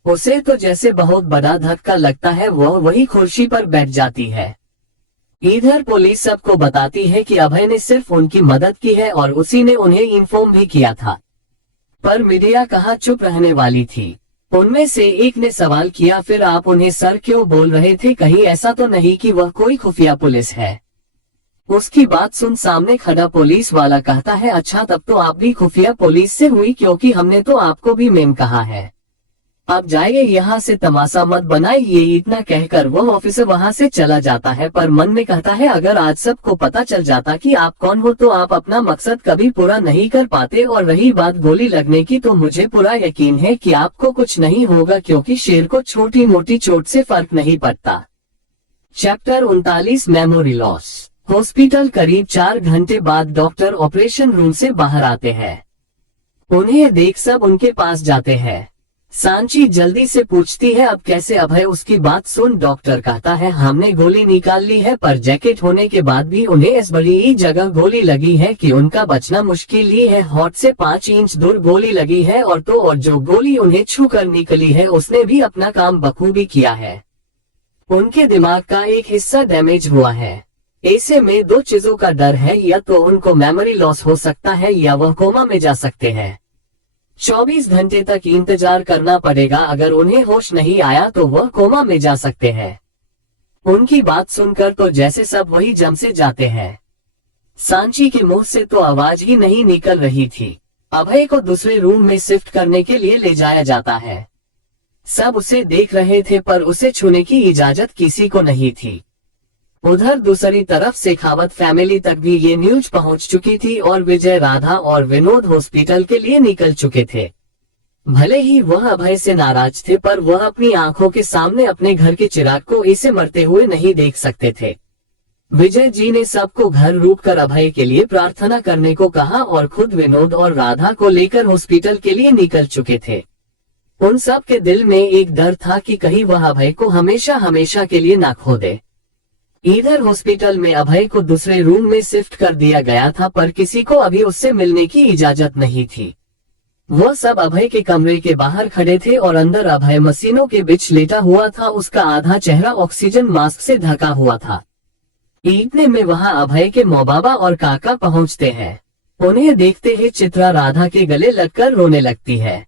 उसे तो जैसे बहुत बड़ा धक्का लगता है, वह वही कुर्सी पर बैठ जाती है। इधर पुलिस सबको बताती है कि अभय ने सिर्फ उनकी मदद की है और उसी ने उन्हें इन्फॉर्म भी किया था, पर मीडिया कहाँ चुप रहने वाली थी। उनमें से एक ने सवाल किया फिर आप उन्हें सर क्यों बोल रहे थे? कहीं ऐसा तो नहीं कि वह कोई खुफिया पुलिस है? उसकी बात सुन सामने खड़ा पुलिस वाला कहता है अच्छा तब तो आप भी खुफिया पुलिस से हुई, क्योंकि हमने तो आपको भी मेम कहा है। अब जाइए यहाँ से, तमाशा मत बनाइए। इतना कहकर वो ऑफिसर वहाँ से चला जाता है, पर मन में कहता है अगर आज सबको पता चल जाता कि आप कौन हो तो आप अपना मकसद कभी पूरा नहीं कर पाते। और रही बात गोली लगने की, तो मुझे पूरा यकीन है कि आपको कुछ नहीं होगा, क्योंकि शेर को छोटी मोटी चोट से फर्क नहीं पड़ता। Chapter 39 memory loss. हॉस्पिटल करीब 4 घंटे बाद डॉक्टर ऑपरेशन रूम से बाहर आते हैं। उन्हें देख सब उनके पास जाते हैं। सांची जल्दी से पूछती है अब कैसे अभय? उसकी बात सुन डॉक्टर कहता है हमने गोली निकाल ली है, पर जैकेट होने के बाद भी उन्हें इस बड़ी जगह गोली लगी है कि उनका बचना मुश्किल ही है। हॉट से 5 इंच दूर गोली लगी है और जो गोली उन्हें छू कर निकली है उसने भी अपना काम बखूबी किया है। उनके दिमाग का एक हिस्सा डैमेज हुआ है। ऐसे में 2 चीजों का डर है, या तो उनको मेमोरी लॉस हो सकता है या वह कोमा में जा सकते हैं। 24 घंटे तक इंतजार करना पड़ेगा। अगर उन्हें होश नहीं आया तो वह कोमा में जा सकते हैं। उनकी बात सुनकर तो जैसे सब वही जम से जाते हैं। सांची के मुंह से तो आवाज ही नहीं निकल रही थी। अभय को दूसरे रूम में शिफ्ट करने के लिए ले जाया जाता है। सब उसे देख रहे थे, पर उसे छूने की इजाजत किसी को नहीं थी। उधर दूसरी तरफ शेखावत फैमिली तक भी ये न्यूज पहुंच चुकी थी और विजय, राधा और विनोद हॉस्पिटल के लिए निकल चुके थे। भले ही वह अभय से नाराज थे, पर वह अपनी आंखों के सामने अपने घर के चिराग को ऐसे मरते हुए नहीं देख सकते थे। विजय जी ने सबको घर रुक कर अभय के लिए प्रार्थना करने को कहा और खुद विनोद और राधा को लेकर हॉस्पिटल के लिए निकल चुके थे। उन सब के दिल में एक डर था कि कहीं वह अभय को हमेशा हमेशा के लिए ना खो दे। इधर हॉस्पिटल में अभय को दूसरे रूम में शिफ्ट कर दिया गया था, पर किसी को अभी उससे मिलने की इजाजत नहीं थी। वह सब अभय के कमरे के बाहर खड़े थे और अंदर अभय मशीनों के बीच लेटा हुआ था। उसका आधा चेहरा ऑक्सीजन मास्क से ढका हुआ था। इतने में वहां अभय के माँ बाबा और काका पहुंचते हैं। उन्हें देखते ही चित्रा राधा के गले लगकर रोने लगती है।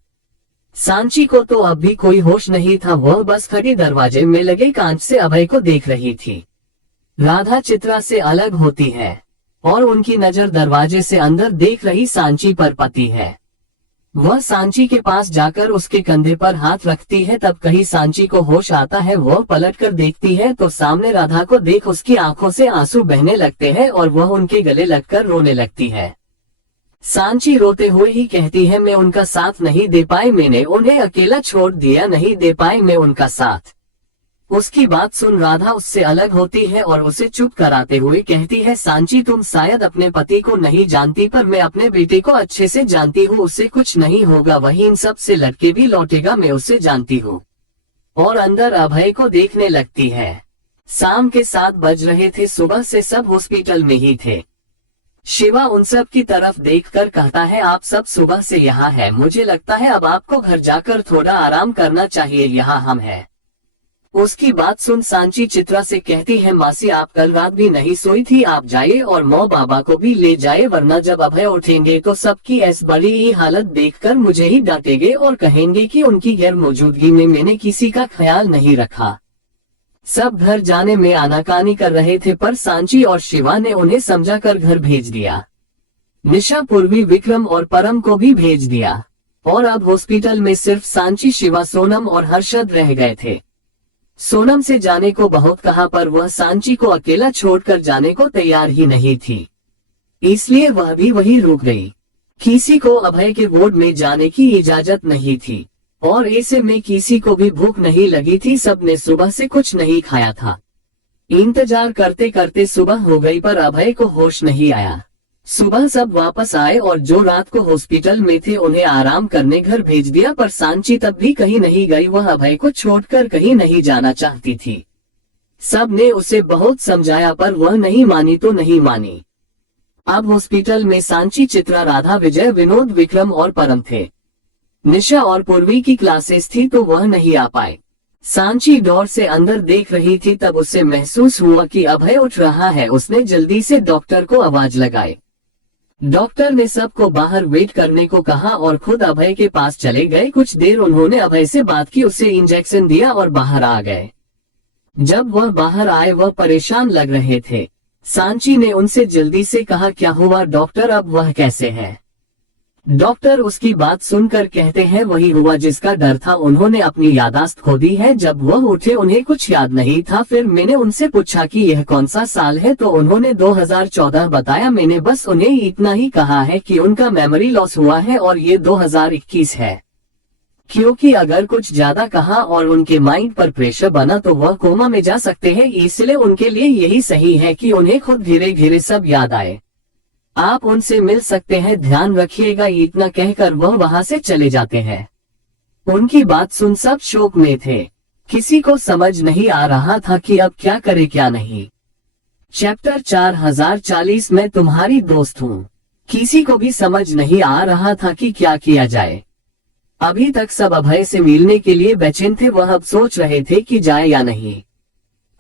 सांची को तो अब भी कोई होश नहीं था, वह बस खड़ी दरवाजे में लगे कांच से अभय को देख रही थी। राधा चित्रा से अलग होती है और उनकी नजर दरवाजे से अंदर देख रही सांची पर पड़ती है। वह सांची के पास जाकर उसके कंधे पर हाथ रखती है। तब कहीं सांची को होश आता है। वह पलटकर देखती है तो सामने राधा को देख उसकी आंखों से आंसू बहने लगते हैं और वह उनके गले लगकर रोने लगती है। सांची रोते हुए ही कहती है मैं उनका साथ नहीं दे पाई, मैंने उन्हें अकेला छोड़ दिया, नहीं दे पाई मैं उनका साथ। उसकी बात सुन राधा उससे अलग होती है और उसे चुप कराते हुए कहती है सांची तुम शायद अपने पति को नहीं जानती, पर मैं अपने बेटे को अच्छे से जानती हूँ। उसे कुछ नहीं होगा, वही इन सब से लड़के भी लौटेगा, मैं उसे जानती हूँ। और अंदर अभय को देखने लगती है। शाम के 7 बज रहे थे, सुबह से सब हॉस्पिटल में ही थे। शिवा उन सब की तरफ देखकर कहता है, आप सब सुबह से यहाँ हैं, मुझे लगता है अब आपको घर जाकर थोड़ा आराम करना चाहिए, यहाँ हम हैं। उसकी बात सुन सांची चित्रा से कहती है, मासी आप कल रात भी नहीं सोई थी, आप जाइए और मौ बाबा को भी ले जाए, वरना जब अभय उठेंगे तो सबकी ऐसी बड़ी ही हालत देखकर मुझे ही डांटेंगे और कहेंगे कि उनकी गैर मौजूदगी में मैंने किसी का ख्याल नहीं रखा। सब घर जाने में आनाकानी कर रहे थे, पर सांची और शिवा ने उन्हें समझाकर घर भेज दिया। निशा, पूर्वी, विक्रम और परम को भी भेज दिया और अब हॉस्पिटल में सिर्फ सांची, शिवा, सोनम और हर्षद रह गए थे। सोनम से जाने को बहुत कहा, पर वह सांची को अकेला छोड़कर जाने को तैयार ही नहीं थी, इसलिए वह भी वहीं रुक गई। किसी को अभय के वार्ड में जाने की इजाजत नहीं थी और ऐसे में किसी को भी भूख नहीं लगी थी, सबने सुबह से कुछ नहीं खाया था। इंतजार करते करते सुबह हो गई, पर अभय को होश नहीं आया। सुबह सब वापस आए और जो रात को हॉस्पिटल में थे उन्हें आराम करने घर भेज दिया, पर सांची तब भी कहीं नहीं गई, वह अभय को छोड़कर कहीं नहीं जाना चाहती थी। सब ने उसे बहुत समझाया, पर वह नहीं मानी तो नहीं मानी। अब हॉस्पिटल में सांची, चित्रा, राधा, विजय, विनोद, विक्रम और परम थे। निशा और पूर्वी की क्लासेस थी तो वह नहीं आ पाए। सांची डोर से अंदर देख रही थी, तब उसे महसूस हुआ कि अभय उठ रहा है। उसने जल्दी से डॉक्टर को आवाज लगाई। डॉक्टर ने सबको बाहर वेट करने को कहा और खुद अभय के पास चले गए। कुछ देर उन्होंने अभय से बात की, उसे इंजेक्शन दिया और बाहर आ गए। जब वह बाहर आए वह परेशान लग रहे थे। सांची ने उनसे जल्दी से कहा, क्या हुआ डॉक्टर, अब वह कैसे है? डॉक्टर उसकी बात सुनकर कहते हैं, वही हुआ जिसका डर था, उन्होंने अपनी यादाश्त खो दी है। जब वह उठे उन्हें कुछ याद नहीं था। फिर मैंने उनसे पूछा कि यह कौन सा साल है, तो उन्होंने 2014 बताया। मैंने बस उन्हें इतना ही कहा है कि उनका मेमोरी लॉस हुआ है और ये 2021 है, क्योंकि अगर कुछ ज्यादा कहा और उनके माइंड पर प्रेशर बना तो वह कोमा में जा सकते हैं, इसलिए उनके लिए यही सही है कि उन्हें खुद धीरे धीरे सब याद आए। आप उनसे मिल सकते हैं, ध्यान रखिएगा। इतना कहकर वह वहां से चले जाते हैं। उनकी बात सुन सब शोक में थे। किसी को समझ नहीं आ रहा था कि अब क्या करे क्या नहीं। चैप्टर 4040 मैं तुम्हारी दोस्त हूँ। किसी को भी समझ नहीं आ रहा था कि क्या किया जाए। अभी तक सब अभय से मिलने के लिए बेचैन थे, वह अब सोच रहे थे कि जाए या नहीं।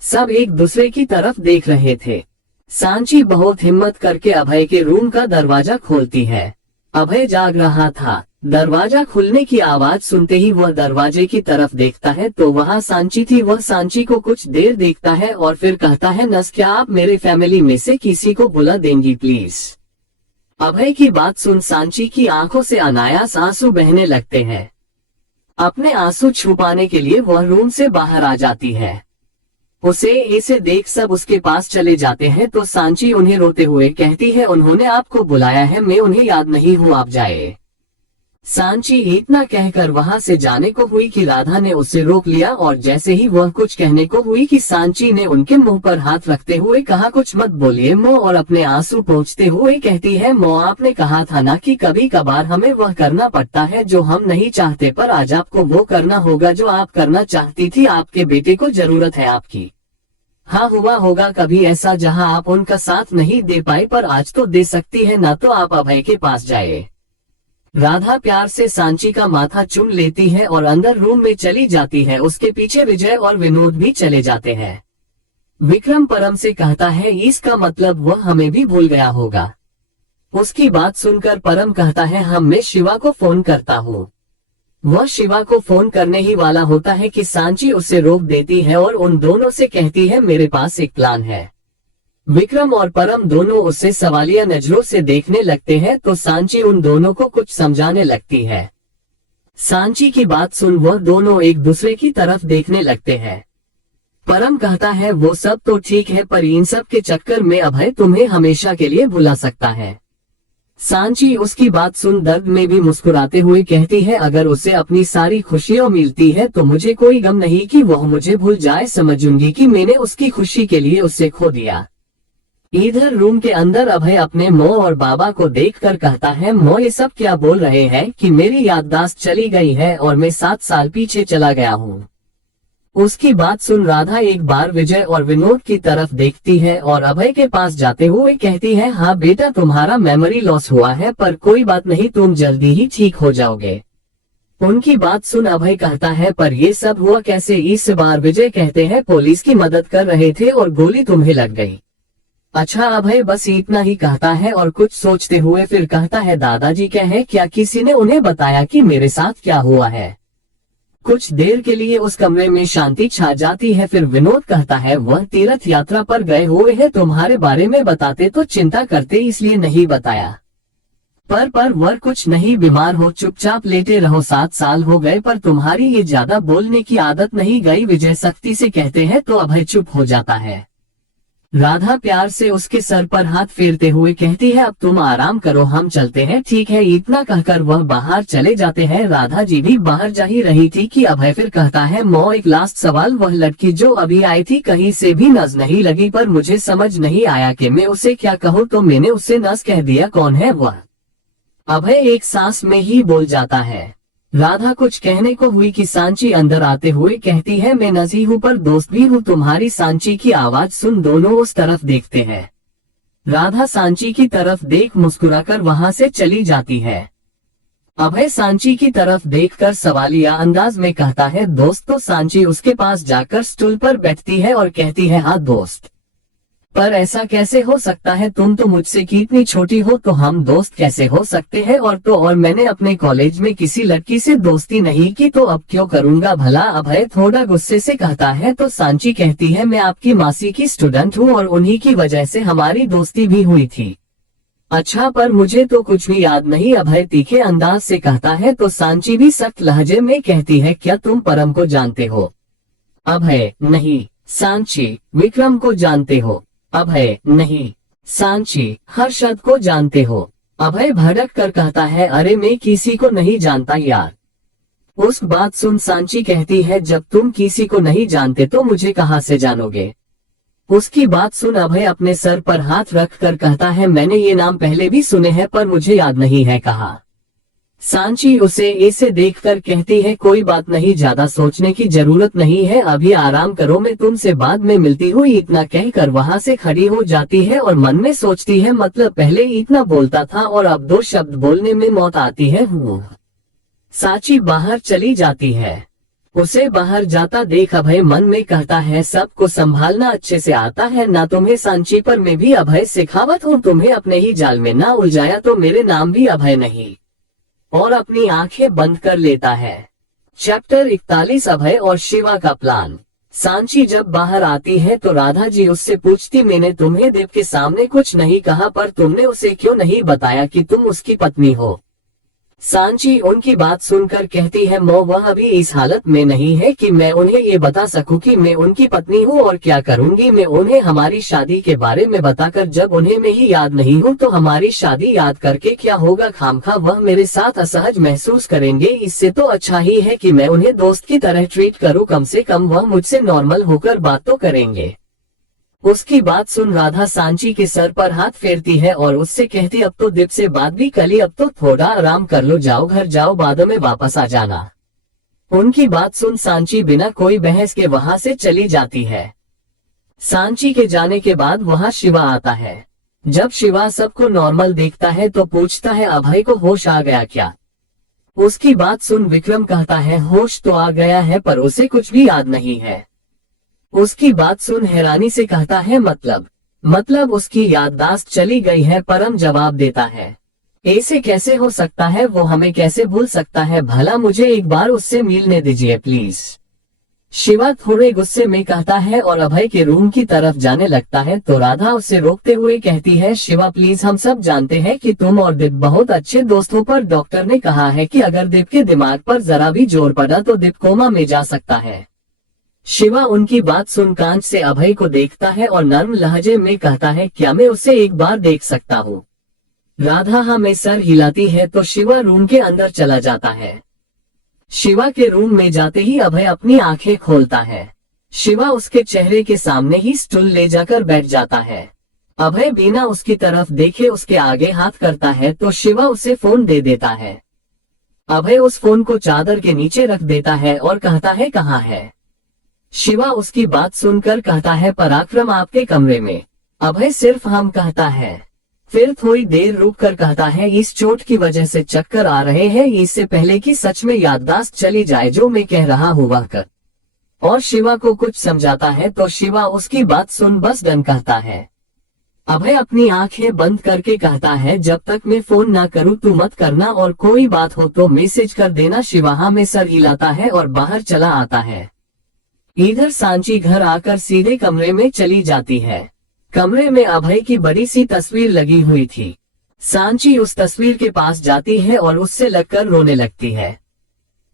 सब एक दूसरे की तरफ देख रहे थे। सांची बहुत हिम्मत करके अभय के रूम का दरवाजा खोलती है। अभय जाग रहा था। दरवाजा खुलने की आवाज सुनते ही वह दरवाजे की तरफ देखता है तो वहां सांची थी। वह सांची को कुछ देर देखता है और फिर कहता है, नस, क्या आप मेरे फैमिली में से किसी को बुला देंगी प्लीज? अभय की बात सुन सांची की आंखों से अनायास आंसू बहने लगते हैं। अपने आंसू छुपाने के लिए वह रूम से बाहर आ जाती है। उसे ऐसे देख सब उसके पास चले जाते हैं तो सांची उन्हें रोते हुए कहती है, उन्होंने आपको बुलाया है, मैं उन्हें याद नहीं हूँ, आप जाए। सांची इतना कहकर वहां से जाने को हुई कि राधा ने उसे रोक लिया और जैसे ही वह कुछ कहने को हुई कि सांची ने उनके मुंह पर हाथ रखते हुए कहा, कुछ मत बोलिए मो, और अपने आंसू पोंछते हुए कहती है, मो, आपने कहा था ना कि कभी कभार हमें वह करना पड़ता है जो हम नहीं चाहते, पर आज आपको वो करना होगा जो आप करना चाहती थी। आपके बेटे को जरूरत है आपकी। हाँ, हुआ होगा कभी ऐसा जहाँ आप उनका साथ नहीं दे पाए, पर आज तो दे सकती है ना, तो आप अभय के पास जाए। राधा प्यार से सांची का माथा चूम लेती है और अंदर रूम में चली जाती है। उसके पीछे विजय और विनोद भी चले जाते हैं। विक्रम परम से कहता है, इसका मतलब वह हमें भी भूल गया होगा। उसकी बात सुनकर परम कहता है, मैं शिवा को फोन करता हूँ। वह शिवा को फोन करने ही वाला होता है कि सांची उसे रोक देती है और उन दोनों से कहती है, मेरे पास एक प्लान है। विक्रम और परम दोनों उससे सवालिया नजरों से देखने लगते हैं तो सांची उन दोनों को कुछ समझाने लगती है। सांची की बात सुन वह दोनों एक दूसरे की तरफ देखने लगते हैं। परम कहता है, वो सब तो ठीक है, पर इन सब के चक्कर में अभय तुम्हें हमेशा के लिए भुला सकता है। सांची उसकी बात सुन दर्द में भी मुस्कुराते हुए कहती है, अगर उसे अपनी सारी खुशियां मिलती है तो मुझे कोई गम नहीं कि वह मुझे भूल जाए। समझूंगी कि मैंने उसकी खुशी के लिए उसे खो दिया। इधर रूम के अंदर अभय अपने मो और बाबा को देखकर कहता है, मो, ये सब क्या बोल रहे हैं कि मेरी याददाश्त चली गई है और मैं 7 साल पीछे चला गया हूँ। उसकी बात सुन राधा एक बार विजय और विनोद की तरफ देखती है और अभय के पास जाते हुए कहती है, हाँ बेटा, तुम्हारा मेमोरी लॉस हुआ है पर कोई बात नहीं, तुम जल्दी ही ठीक हो जाओगे। उनकी बात सुन अभय कहता है, पर ये सब हुआ कैसे? इस बार विजय कहते हैं, पुलिस की मदद कर रहे थे और गोली तुम्हें लग गई। अच्छा, अभय बस इतना ही कहता है और कुछ सोचते हुए फिर कहता है, दादाजी कहे क्या किसी ने उन्हें बताया कि मेरे साथ क्या हुआ है? कुछ देर के लिए उस कमरे में शांति छा जाती है। फिर विनोद कहता है, वह तीर्थ यात्रा पर गए हुए हैं, तुम्हारे बारे में बताते तो चिंता करते, इसलिए नहीं बताया। पर वह कुछ नहीं, बीमार हो, चुपचाप लेटे रहो, 7 साल हो गए पर तुम्हारी ये ज्यादा बोलने की आदत नहीं गई, विजय सख्ती से कहते हैं तो अभय चुप हो जाता है। राधा प्यार से उसके सर पर हाथ फेरते हुए कहती है, अब तुम आराम करो, हम चलते हैं। ठीक है, इतना कहकर वह बाहर चले जाते हैं। राधा जी भी बाहर जा ही रही थी कि अभय फिर कहता है, मो एक लास्ट सवाल, वह लड़की जो अभी आई थी कहीं से भी नज़र नहीं लगी, पर मुझे समझ नहीं आया कि मैं उसे क्या कहूँ, तो मैंने उसे नज़र कह दिया, कौन है वह? अभय एक सांस में ही बोल जाता है। राधा कुछ कहने को हुई कि सांची अंदर आते हुए कहती है, मैं नजी हूँ पर दोस्त भी हूँ तुम्हारी। सांची की आवाज सुन दोनों उस तरफ देखते हैं। राधा सांची की तरफ देख मुस्कुराकर वहां से चली जाती है। अभय सांची की तरफ देखकर सवालिया अंदाज में कहता है, दोस्त? तो सांची उसके पास जाकर स्टूल पर बैठती है और कहती है, हाँ दोस्त। पर ऐसा कैसे हो सकता है? तुम तो मुझसे कितनी छोटी हो, तो हम दोस्त कैसे हो सकते हैं? और मैंने अपने कॉलेज में किसी लड़की से दोस्ती नहीं की, तो अब क्यों करूंगा भला? अभय थोड़ा गुस्से से कहता है। तो सांची कहती है, मैं आपकी मासी की स्टूडेंट हूँ और उन्हीं की वजह से हमारी दोस्ती भी हुई थी। अच्छा, पर मुझे तो कुछ भी याद नहीं, अभय तीखे अंदाज से कहता है। तो सांची भी सख्त लहजे में कहती है, क्या तुम परम को जानते हो? अभय, नहीं। सांची, विक्रम को जानते हो? अभय, नहीं। सांची, हर्षद को जानते हो? अभय भड़क कर कहता है, अरे मैं किसी को नहीं जानता यार। उस बात सुन सांची कहती है, जब तुम किसी को नहीं जानते तो मुझे कहां से जानोगे? उसकी बात सुन अभय अपने सर पर हाथ रख कर कहता है, मैंने ये नाम पहले भी सुने हैं पर मुझे याद नहीं है कहा। सांची उसे ऐसे देखकर कहती है, कोई बात नहीं, ज्यादा सोचने की जरूरत नहीं है, अभी आराम करो, मैं तुमसे बाद में मिलती हूँ। इतना कहकर वहां से खड़ी हो जाती है और मन में सोचती है, मतलब पहले इतना बोलता था और अब 2 शब्द बोलने में मौत आती है। सांची बाहर चली जाती है। उसे बाहर जाता देख अभय मन में कहता है, सबको संभालना अच्छे से आता है ना तुम्हें सांची? पर मैं भी अभय शेखावत हूँ, तुम्हें अपने ही जाल में ना उलझाया तो मेरे नाम भी अभय नहीं। और अपनी आंखें बंद कर लेता है। चैप्टर 41, अभय और शिवा का प्लान। सांची जब बाहर आती है तो राधा जी उससे पूछती, मैंने तुम्हें देव के सामने कुछ नहीं कहा, पर तुमने उसे क्यों नहीं बताया कि तुम उसकी पत्नी हो? सांची उनकी बात सुनकर कहती है, मो वह अभी इस हालत में नहीं है कि मैं उन्हें ये बता सकूं कि मैं उनकी पत्नी हूँ, और क्या करूंगी मैं उन्हें हमारी शादी के बारे में बताकर? जब उन्हें मैं ही याद नहीं हूँ तो हमारी शादी याद करके क्या होगा? खामखा वह मेरे साथ असहज महसूस करेंगे, इससे तो अच्छा ही है कि मैं उन्हें दोस्त की तरह ट्रीट करूँ, कम से कम वह मुझसे नॉर्मल होकर बात तो करेंगे। उसकी बात सुन राधा सांची के सर पर हाथ फेरती है और उससे कहती, अब तो दीप से बात भी कली, अब तो थोड़ा आराम कर लो, जाओ घर जाओ, बाद में वापस आ जाना। उनकी बात सुन सांची बिना कोई बहस के वहां से चली जाती है। सांची के जाने के बाद वहां शिवा आता है। जब शिवा सबको नॉर्मल देखता है तो पूछता है, अभय को होश आ गया क्या? उसकी बात सुन विक्रम कहता है, होश तो आ गया है पर उसे कुछ भी याद नहीं है। उसकी बात सुन हैरानी से कहता है, मतलब उसकी याददाश्त चली गई है? परम जवाब देता है, ऐसे कैसे हो सकता है, वो हमें कैसे भूल सकता है? भला मुझे एक बार उससे मिलने दीजिए प्लीज। शिवा थोड़े गुस्से में कहता है और अभय के रूम की तरफ जाने लगता है तो राधा उसे रोकते हुए कहती है, शिवा प्लीज, हम सब जानते हैं कि तुम और दीप बहुत अच्छे दोस्त हो, पर डॉक्टर ने कहा है कि अगर दीप के दिमाग पर जरा भी जोर पड़ा तो दीप कोमा में जा सकता है। शिवा उनकी बात सुन कांच से अभय को देखता है और नर्म लहजे में कहता है, क्या मैं उसे एक बार देख सकता हूँ? राधा हाँ में सर हिलाती है तो शिवा रूम के अंदर चला जाता है। शिवा के रूम में जाते ही अभय अपनी आंखें खोलता है। शिवा उसके चेहरे के सामने ही स्टूल ले जाकर बैठ जाता है। अभय बिना उसकी तरफ देखे उसके आगे हाथ करता है तो शिवा उसे फोन दे देता है। अभय उस फोन को चादर के नीचे रख देता है और कहता है, कहाँ है? शिवा उसकी बात सुनकर कहता है पराक्रम आपके कमरे में। अभय सिर्फ हम कहता है। फिर थोड़ी देर रुक कर कहता है इस चोट की वजह से चक्कर आ रहे हैं, इससे पहले कि सच में याददाश्त चली जाए जो मैं कह रहा हूँ वह कर। और शिवा को कुछ समझाता है तो शिवा उसकी बात सुन बस डन कहता है। अभय अपनी आंखें बंद करके कहता है जब तक मैं फोन ना करूँ तू मत करना और कोई बात हो तो मैसेज कर देना। शिवा हाँ में सर हिलाता है और बाहर चला आता है। इधर सांची घर आकर सीधे कमरे में चली जाती है। कमरे में अभय की बड़ी सी तस्वीर लगी हुई थी। सांची उस तस्वीर के पास जाती है और उससे लगकर रोने लगती है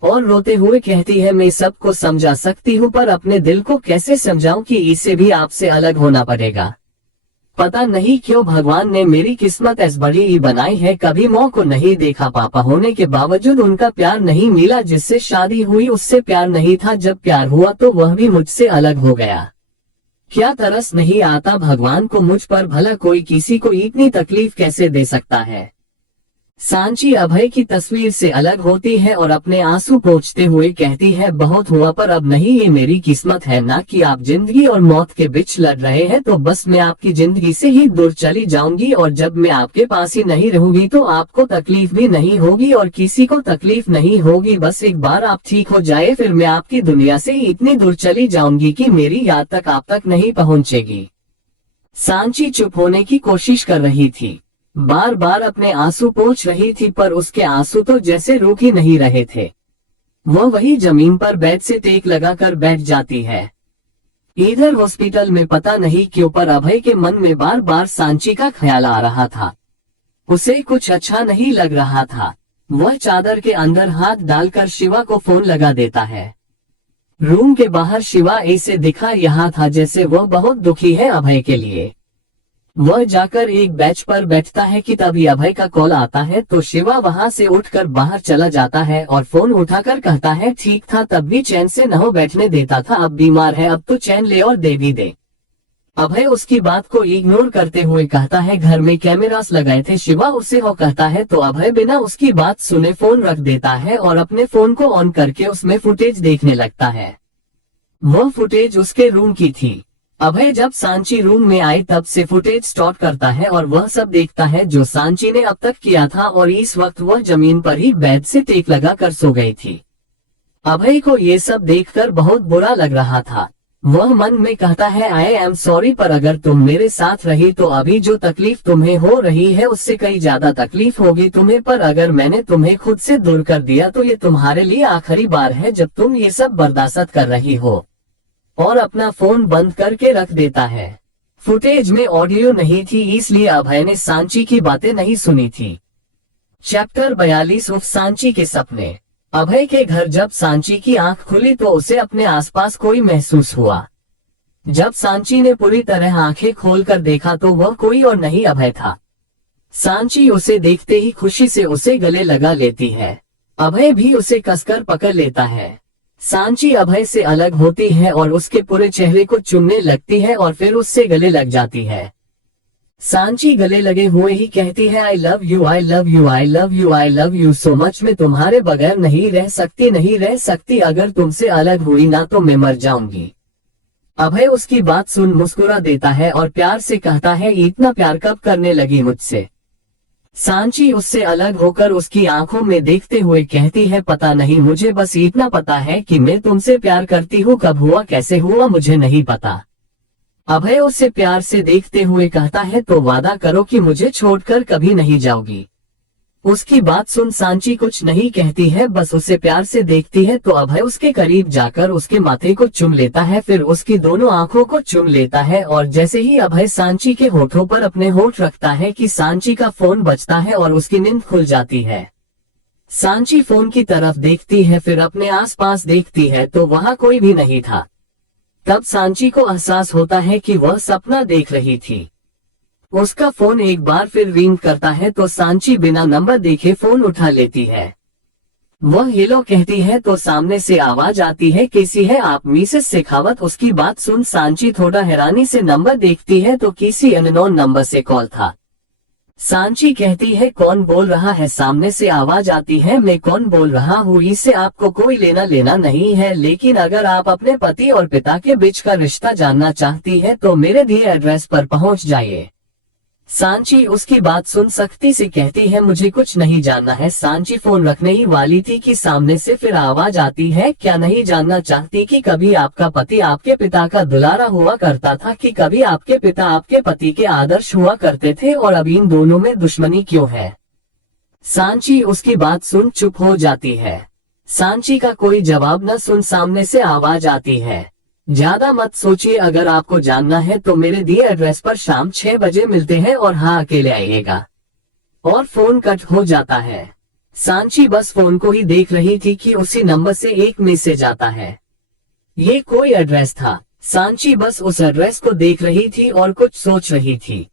और रोते हुए कहती है मैं सबको समझा सकती हूँ पर अपने दिल को कैसे समझाऊं कि इसे भी आपसे अलग होना पड़ेगा। पता नहीं क्यों भगवान ने मेरी किस्मत ऐसी बड़ी ही बनाई है, कभी माँ को नहीं देखा, पापा होने के बावजूद उनका प्यार नहीं मिला, जिससे शादी हुई उससे प्यार नहीं था, जब प्यार हुआ तो वह भी मुझसे अलग हो गया। क्या तरस नहीं आता भगवान को मुझ पर, भला कोई किसी को इतनी तकलीफ कैसे दे सकता है। सांची अभय की तस्वीर से अलग होती है और अपने आंसू पोंछते हुए कहती है बहुत हुआ पर अब नहीं, ये मेरी किस्मत है ना कि आप जिंदगी और मौत के बीच लड़ रहे हैं, तो बस मैं आपकी जिंदगी से ही दूर चली जाऊंगी और जब मैं आपके पास ही नहीं रहूंगी तो आपको तकलीफ भी नहीं होगी और किसी को तकलीफ नहीं होगी। बस एक बार आप ठीक हो जाए फिर मैं आपकी दुनिया से इतनी दूर चली जाऊंगी कि मेरी याद तक आप तक नहीं पहुंचेगी। सांची चुप होने की कोशिश कर रही थी, बार बार अपने आंसू पोंछ रही थी पर उसके आंसू तो जैसे रुक ही नहीं रहे थे। वह वही जमीन पर बेड से टेक लगाकर बैठ जाती है। इधर हॉस्पिटल में पता नहीं क्यों पर अभय के मन में बार बार सांची का ख्याल आ रहा था। उसे कुछ अच्छा नहीं लग रहा था। वह चादर के अंदर हाथ डालकर शिवा को फोन लगा देता है। रूम के बाहर शिवा ऐसे दिखा यहाँ था जैसे वह बहुत दुखी है अभय के लिए। वह जाकर एक बेंच पर बैठता है कि तभी अभय का कॉल आता है तो शिवा वहां से उठकर बाहर चला जाता है और फोन उठाकर कहता है ठीक था तब भी चैन से न हो बैठने देता था, अब बीमार है अब तो चैन ले और दे भी दे। अभय उसकी बात को इग्नोर करते हुए कहता है घर में कैमरास लगाए थे। शिवा उसे हो कहता है तो अभय बिना उसकी बात सुने फोन रख देता है और अपने फोन को ऑन करके उसमें फुटेज देखने लगता है। वह फुटेज उसके रूम की थी। अभय जब सांची रूम में आए तब से फुटेज स्टार्ट करता है और वह सब देखता है जो सांची ने अब तक किया था और इस वक्त वह जमीन पर ही बेड से टेक लगा कर सो गई थी। अभय को ये सब देखकर बहुत बुरा लग रहा था। वह मन में कहता है आई एम सॉरी पर अगर तुम मेरे साथ रही तो अभी जो तकलीफ तुम्हें हो रही है उससे कई ज्यादा तकलीफ होगी तुम्हें, पर अगर मैंने तुम्हें खुद से दूर कर दिया तो ये तुम्हारे लिए आखिरी बार है जब तुम ये सब बर्दाश्त कर रही हो। और अपना फोन बंद करके रख देता है। फुटेज में ऑडियो नहीं थी इसलिए अभय ने सांची की बातें नहीं सुनी थी। चैप्टर 42 उफ सांची के सपने। अभय के घर जब सांची की आंख खुली तो उसे अपने आसपास कोई महसूस हुआ। जब सांची ने पूरी तरह आंखें खोलकर देखा तो वह कोई और नहीं अभय था। सांची उसे देखते ही खुशी से उसे गले लगा लेती है। अभय भी उसे कसकर पकड़ लेता है। सांची अभय से अलग होती है और उसके पूरे चेहरे को चूमने लगती है और फिर उससे गले लग जाती है। सांची गले लगे हुए ही कहती है I love you I love you I love you I love you so much, मैं तुम्हारे बगैर नहीं रह सकती नहीं रह सकती, अगर तुमसे अलग हुई ना तो मैं मर जाऊंगी। अभय उसकी बात सुन मुस्कुरा देता है और प्यार से कहता है इतना प्यार कब करने लगी मुझसे। सांची उससे अलग होकर उसकी आंखों में देखते हुए कहती है पता नहीं, मुझे बस इतना पता है कि मैं तुमसे प्यार करती हूँ, कब हुआ कैसे हुआ मुझे नहीं पता। अभय उसे प्यार से देखते हुए कहता है तो वादा करो कि मुझे छोड़कर कभी नहीं जाओगी। उसकी बात सुन सांची कुछ नहीं कहती है, बस उसे प्यार से देखती है तो अभय उसके करीब जाकर उसके माथे को चूम लेता है, फिर उसकी दोनों आंखों को चूम लेता है और जैसे ही अभय सांची के होठों पर अपने होठ रखता है कि सांची का फोन बजता है और उसकी नींद खुल जाती है। सांची फोन की तरफ देखती है फिर अपने आसपास देखती है तो वहां कोई भी नहीं था। तब सांची को एहसास होता है कि वह सपना देख रही थी। उसका फोन एक बार फिर रिंग करता है तो सांची बिना नंबर देखे फोन उठा लेती है। वह हेलो कहती है तो सामने से आवाज आती है कैसी है आप मिसेस शेखावत। उसकी बात सुन सांची थोड़ा हैरानी से नंबर देखती है तो किसी अननोन नंबर से कॉल था। सांची कहती है कौन बोल रहा है। सामने से आवाज आती है मैं कौन बोल रहा हूँ, इससे आपको कोई लेना लेना नहीं है, लेकिन अगर आप अपने पति और पिता के बीच का रिश्ता जानना चाहती है तो मेरे दिए एड्रेस पर पहुँच जाइए। सांची उसकी बात सुन सख्ती से कहती है मुझे कुछ नहीं जानना है। सांची फोन रखने ही वाली थी कि सामने से फिर आवाज आती है क्या नहीं जानना चाहती कि कभी आपका पति आपके पिता का दुलारा हुआ करता था, कि कभी आपके पिता आपके पति के आदर्श हुआ करते थे, और अब इन दोनों में दुश्मनी क्यों है। सांची उसकी बात सुन चुप हो जाती है। सांची का कोई जवाब न सुन सामने से आवाज आती है ज्यादा मत सोचिए, अगर आपको जानना है तो मेरे दिए एड्रेस पर शाम 6 बजे मिलते हैं, और हाँ अकेले आइएगा। और फोन कट हो जाता है। सांची बस फोन को ही देख रही थी कि उसी नंबर से एक मैसेज आता है। ये कोई एड्रेस था। सांची बस उस एड्रेस को देख रही थी और कुछ सोच रही थी।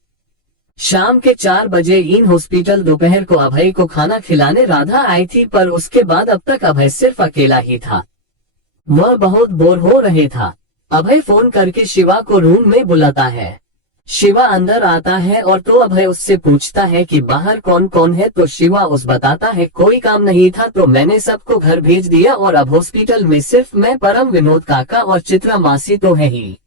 शाम के 4 बजे इन हॉस्पिटल दोपहर को अभय को खाना खिलाने राधा आई थी, पर उसके बाद अब तक अभय सिर्फ अकेला ही था। वह बहुत बोर हो रहे था। अभय फोन करके शिवा को रूम में बुलाता है। शिवा अंदर आता है और तो अभय उससे पूछता है कि बाहर कौन कौन है, तो शिवा उस बताता है कोई काम नहीं था तो मैंने सबको घर भेज दिया, और अब हॉस्पिटल में सिर्फ मैं, परम, विनोद काका और चित्रा मासी तो है ही।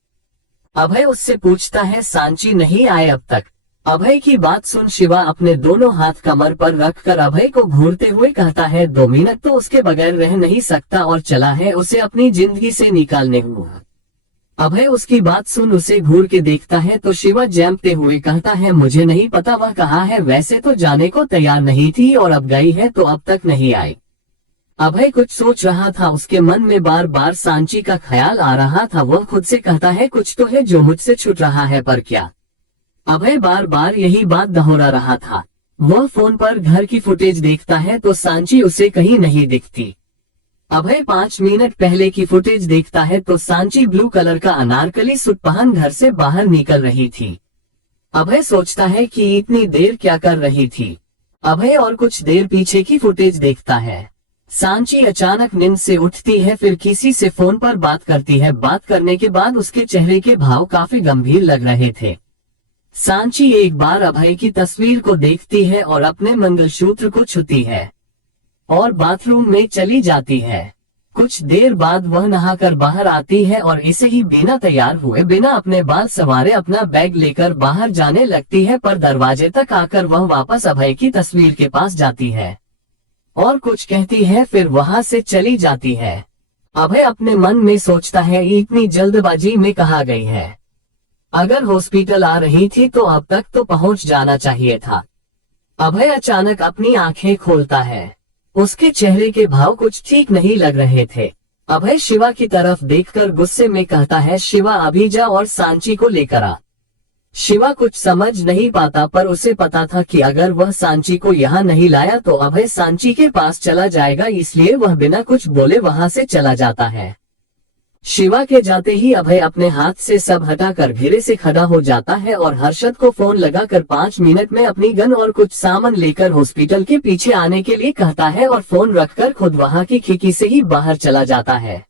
अभय उससे पूछता है सांची नहीं आए अब तक। अभय की बात सुन शिवा अपने दोनों हाथ कमर पर रखकर अभय को घूरते हुए कहता है 2 मिनट तो उसके बगैर रह नहीं सकता, और चला है उसे अपनी जिंदगी से निकालने हुआ। अभय उसकी बात सुन उसे घूर के देखता है तो शिवा जैमते हुए कहता है मुझे नहीं पता वह कहाँ है, वैसे तो जाने को तैयार नहीं थी और अब गई है तो अब तक नहीं आई। अभय कुछ सोच रहा था, उसके मन में बार बार सांची का ख्याल आ रहा था। वह खुद से कहता है कुछ तो है जो मुझसे छूट रहा है, पर क्या। अभय बार बार यही बात दोहरा रहा था। वह फोन पर घर की फुटेज देखता है तो सांची उसे कहीं नहीं दिखती। अभय 5 मिनट पहले की फुटेज देखता है तो सांची ब्लू कलर का अनारकली सूट पहन घर से बाहर निकल रही थी। अभय सोचता है कि इतनी देर क्या कर रही थी। अभय और कुछ देर पीछे की फुटेज देखता है। सांची अचानक नींद से उठती है, फिर किसी से फोन पर बात करती है। बात करने के बाद उसके चेहरे के भाव काफी गंभीर लग रहे थे। सांची एक बार अभय की तस्वीर को देखती है और अपने मंगलसूत्र को छूती है और बाथरूम में चली जाती है। कुछ देर बाद वह नहाकर बाहर आती है और इसे ही बिना तैयार हुए, बिना अपने बाल संवारे अपना बैग लेकर बाहर जाने लगती है, पर दरवाजे तक आकर वह वापस अभय की तस्वीर के पास जाती है और कुछ कहती है, फिर वहां से चली जाती है। अभय अपने मन में सोचता है इतनी जल्दबाजी में कहाँ गई है। अगर हॉस्पिटल आ रही थी तो अब तक तो पहुंच जाना चाहिए था। अभय अचानक अपनी आंखें खोलता है। उसके चेहरे के भाव कुछ ठीक नहीं लग रहे थे। अभय शिवा की तरफ देखकर गुस्से में कहता है शिवा अभी जा और सांची को लेकर आ। शिवा कुछ समझ नहीं पाता, पर उसे पता था कि अगर वह सांची को यहाँ नहीं लाया तो अभय सांची के पास चला जाएगा, इसलिए वह बिना कुछ बोले वहां से चला जाता है। शिवा के जाते ही अभय अपने हाथ से सब हटाकर घेरे से खड़ा हो जाता है और हर्षद को फोन लगाकर 5 मिनट में अपनी गन और कुछ सामान लेकर हॉस्पिटल के पीछे आने के लिए कहता है और फोन रखकर खुद वहां की खिड़की से ही बाहर चला जाता है।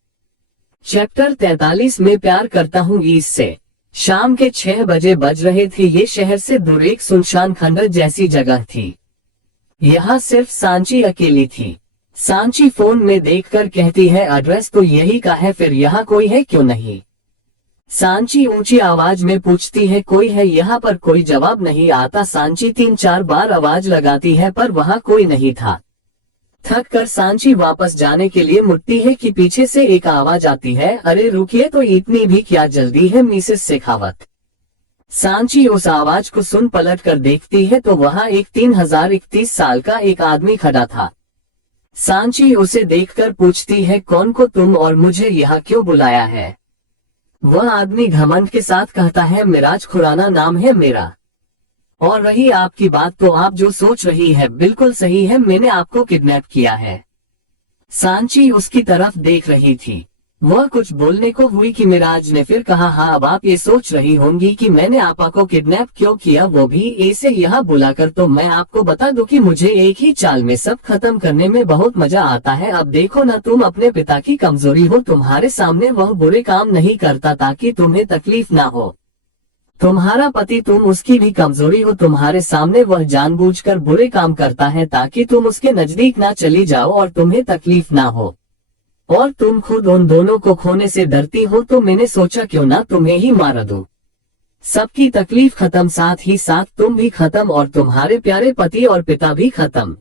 चैप्टर 43 में प्यार करता हूँ इससे। शाम के 6 बजे बज रहे थे। ये शहर से दूर एक सुनसान खंडर जैसी जगह थी। यहाँ सिर्फ सांची अकेली थी। सांची फोन में देखकर कहती है एड्रेस तो यही का है, फिर यहाँ कोई है क्यों नहीं। सांची ऊंची आवाज में पूछती है कोई है यहाँ पर। कोई जवाब नहीं आता। सांची 3-4 बार आवाज लगाती है पर वहाँ कोई नहीं था। थक कर सांची वापस जाने के लिए मुड़ती है कि पीछे से एक आवाज आती है, अरे रुकिए तो इतनी भी क्या जल्दी है मिसेस शेखावत। सांची उस आवाज को सुन पलट कर देखती है तो वहाँ एक 3031 साल का एक आदमी खड़ा था। सांची उसे देखकर पूछती है कौन को तुम और मुझे यहाँ क्यों बुलाया है। वह आदमी घमंड के साथ कहता है मिराज खुराना नाम है मेरा। और रही आपकी बात तो आप जो सोच रही है बिल्कुल सही है, मैंने आपको किडनैप किया है। सांची उसकी तरफ देख रही थी। वह कुछ बोलने को हुई कि मिराज ने फिर कहा हाँ अब आप ये सोच रही होंगी कि मैंने आपा को किडनैप क्यों किया, वो भी ऐसे यहाँ बुलाकर। तो मैं आपको बता दूं कि मुझे एक ही चाल में सब खत्म करने में बहुत मजा आता है। अब देखो ना, तुम अपने पिता की कमजोरी हो, तुम्हारे सामने वह बुरे काम नहीं करता ताकि तुम्हें तकलीफ ना हो। तुम्हारा पति तुम उसकी भी कमजोरी हो, तुम्हारे सामने वह जानबूझकर बुरे काम करता है ताकि तुम उसके नजदीक ना चली जाओ और तुम्हें तकलीफ ना हो, और तुम खुद उन दोनों को खोने से डरती हो, तो मैंने सोचा क्यों ना तुम्हें ही मार दूं। सबकी तकलीफ खत्म, साथ ही साथ तुम भी खत्म और तुम्हारे प्यारे पति और पिता भी खत्म।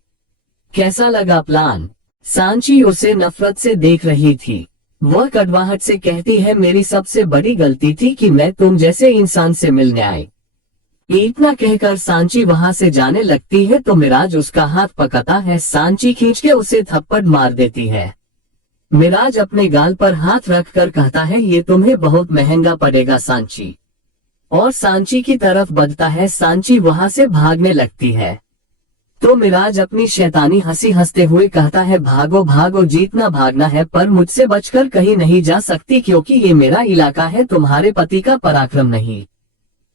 कैसा लगा प्लान? सांची उसे नफरत से देख रही थी। वह कड़वाहट से कहती है, मेरी सबसे बड़ी गलती थी कि मैं तुम जैसे इंसान से मिलने आई। इतना कहकर सांची वहां से जाने लगती है तो मिराज उसका हाथ पकड़ता है। सांची खींच के उसे थप्पड़ मार देती है। मिराज अपने गाल पर हाथ रखकर कहता है, ये तुम्हें बहुत महंगा पड़ेगा सांची, और सांची की तरफ बढ़ता है। सांची वहां से भागने लगती है तो मिराज अपनी शैतानी हंसी हंसते हुए कहता है, भागो भागो, जितना भागना है, पर मुझसे बचकर कहीं नहीं जा सकती क्योंकि ये मेरा इलाका है, तुम्हारे पति का पराक्रम नहीं।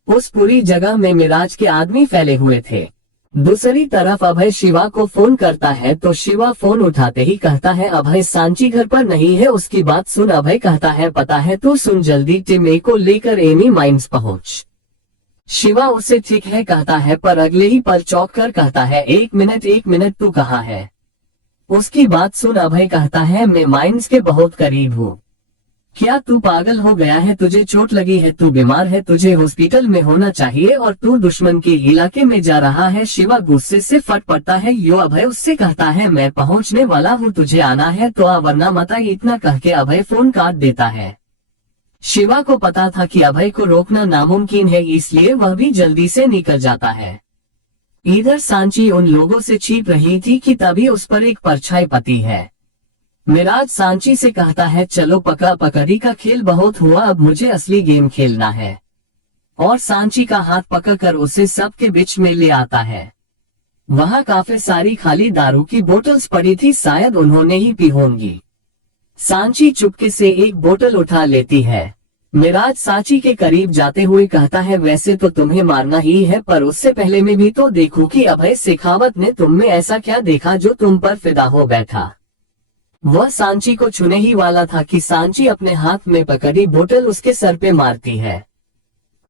उस पूरी जगह में मिराज के आदमी फैले हुए थे। दूसरी तरफ अभय शिवा को फोन करता है तो शिवा फोन उठाते ही कहता है, अभय सांची घर पर नहीं है। उसकी बात सुन अभय कहता है, पता है तू सुन, जल्दी टिमे को लेकर एमी माइंस पहुंच। शिवा उसे ठीक है कहता है, पर अगले ही पल चौंक कर कहता है, एक मिनट तू कहाँ है? उसकी बात सुन अभय कहता है, मैं माइंस के बहुत करीब हूँ। क्या तू पागल हो गया है? तुझे चोट लगी है, तू बीमार है, तुझे हॉस्पिटल में होना चाहिए और तू दुश्मन के इलाके में जा रहा है। शिवा गुस्से से फट पड़ता है। यो अभय उससे कहता है, मैं पहुंचने वाला हूँ, तुझे आना है तो आ, वरना मत आ। इतना कह के अभय फोन काट देता है। शिवा को पता था कि अभय को रोकना नामुमकिन है, इसलिए वह भी जल्दी से निकल जाता है। इधर सांची उन लोगों से छिप रही थी कि तभी उस पर एक परछाई पड़ती है। मिराज सांची से कहता है, चलो पकड़ा पकड़ी का खेल बहुत हुआ, अब मुझे असली गेम खेलना है, और सांची का हाथ पकड़कर उसे सबके बीच में ले आता है। वहां काफी सारी खाली दारू की बोतल्स पड़ी थी, शायद उन्होंने ही पी होंगी। सांची चुपके से एक बोतल उठा लेती है। मिराज सांची के करीब जाते हुए कहता है, वैसे तो तुम्हें मारना ही है, पर उससे पहले मैं भी तो देखूं कि अभय शेखावत ने तुम में ऐसा क्या देखा जो तुम पर फिदा हो बैठा। वह सांची को छूने ही वाला था कि सांची अपने हाथ में पकड़ी बोतल उसके सर पे मारती है,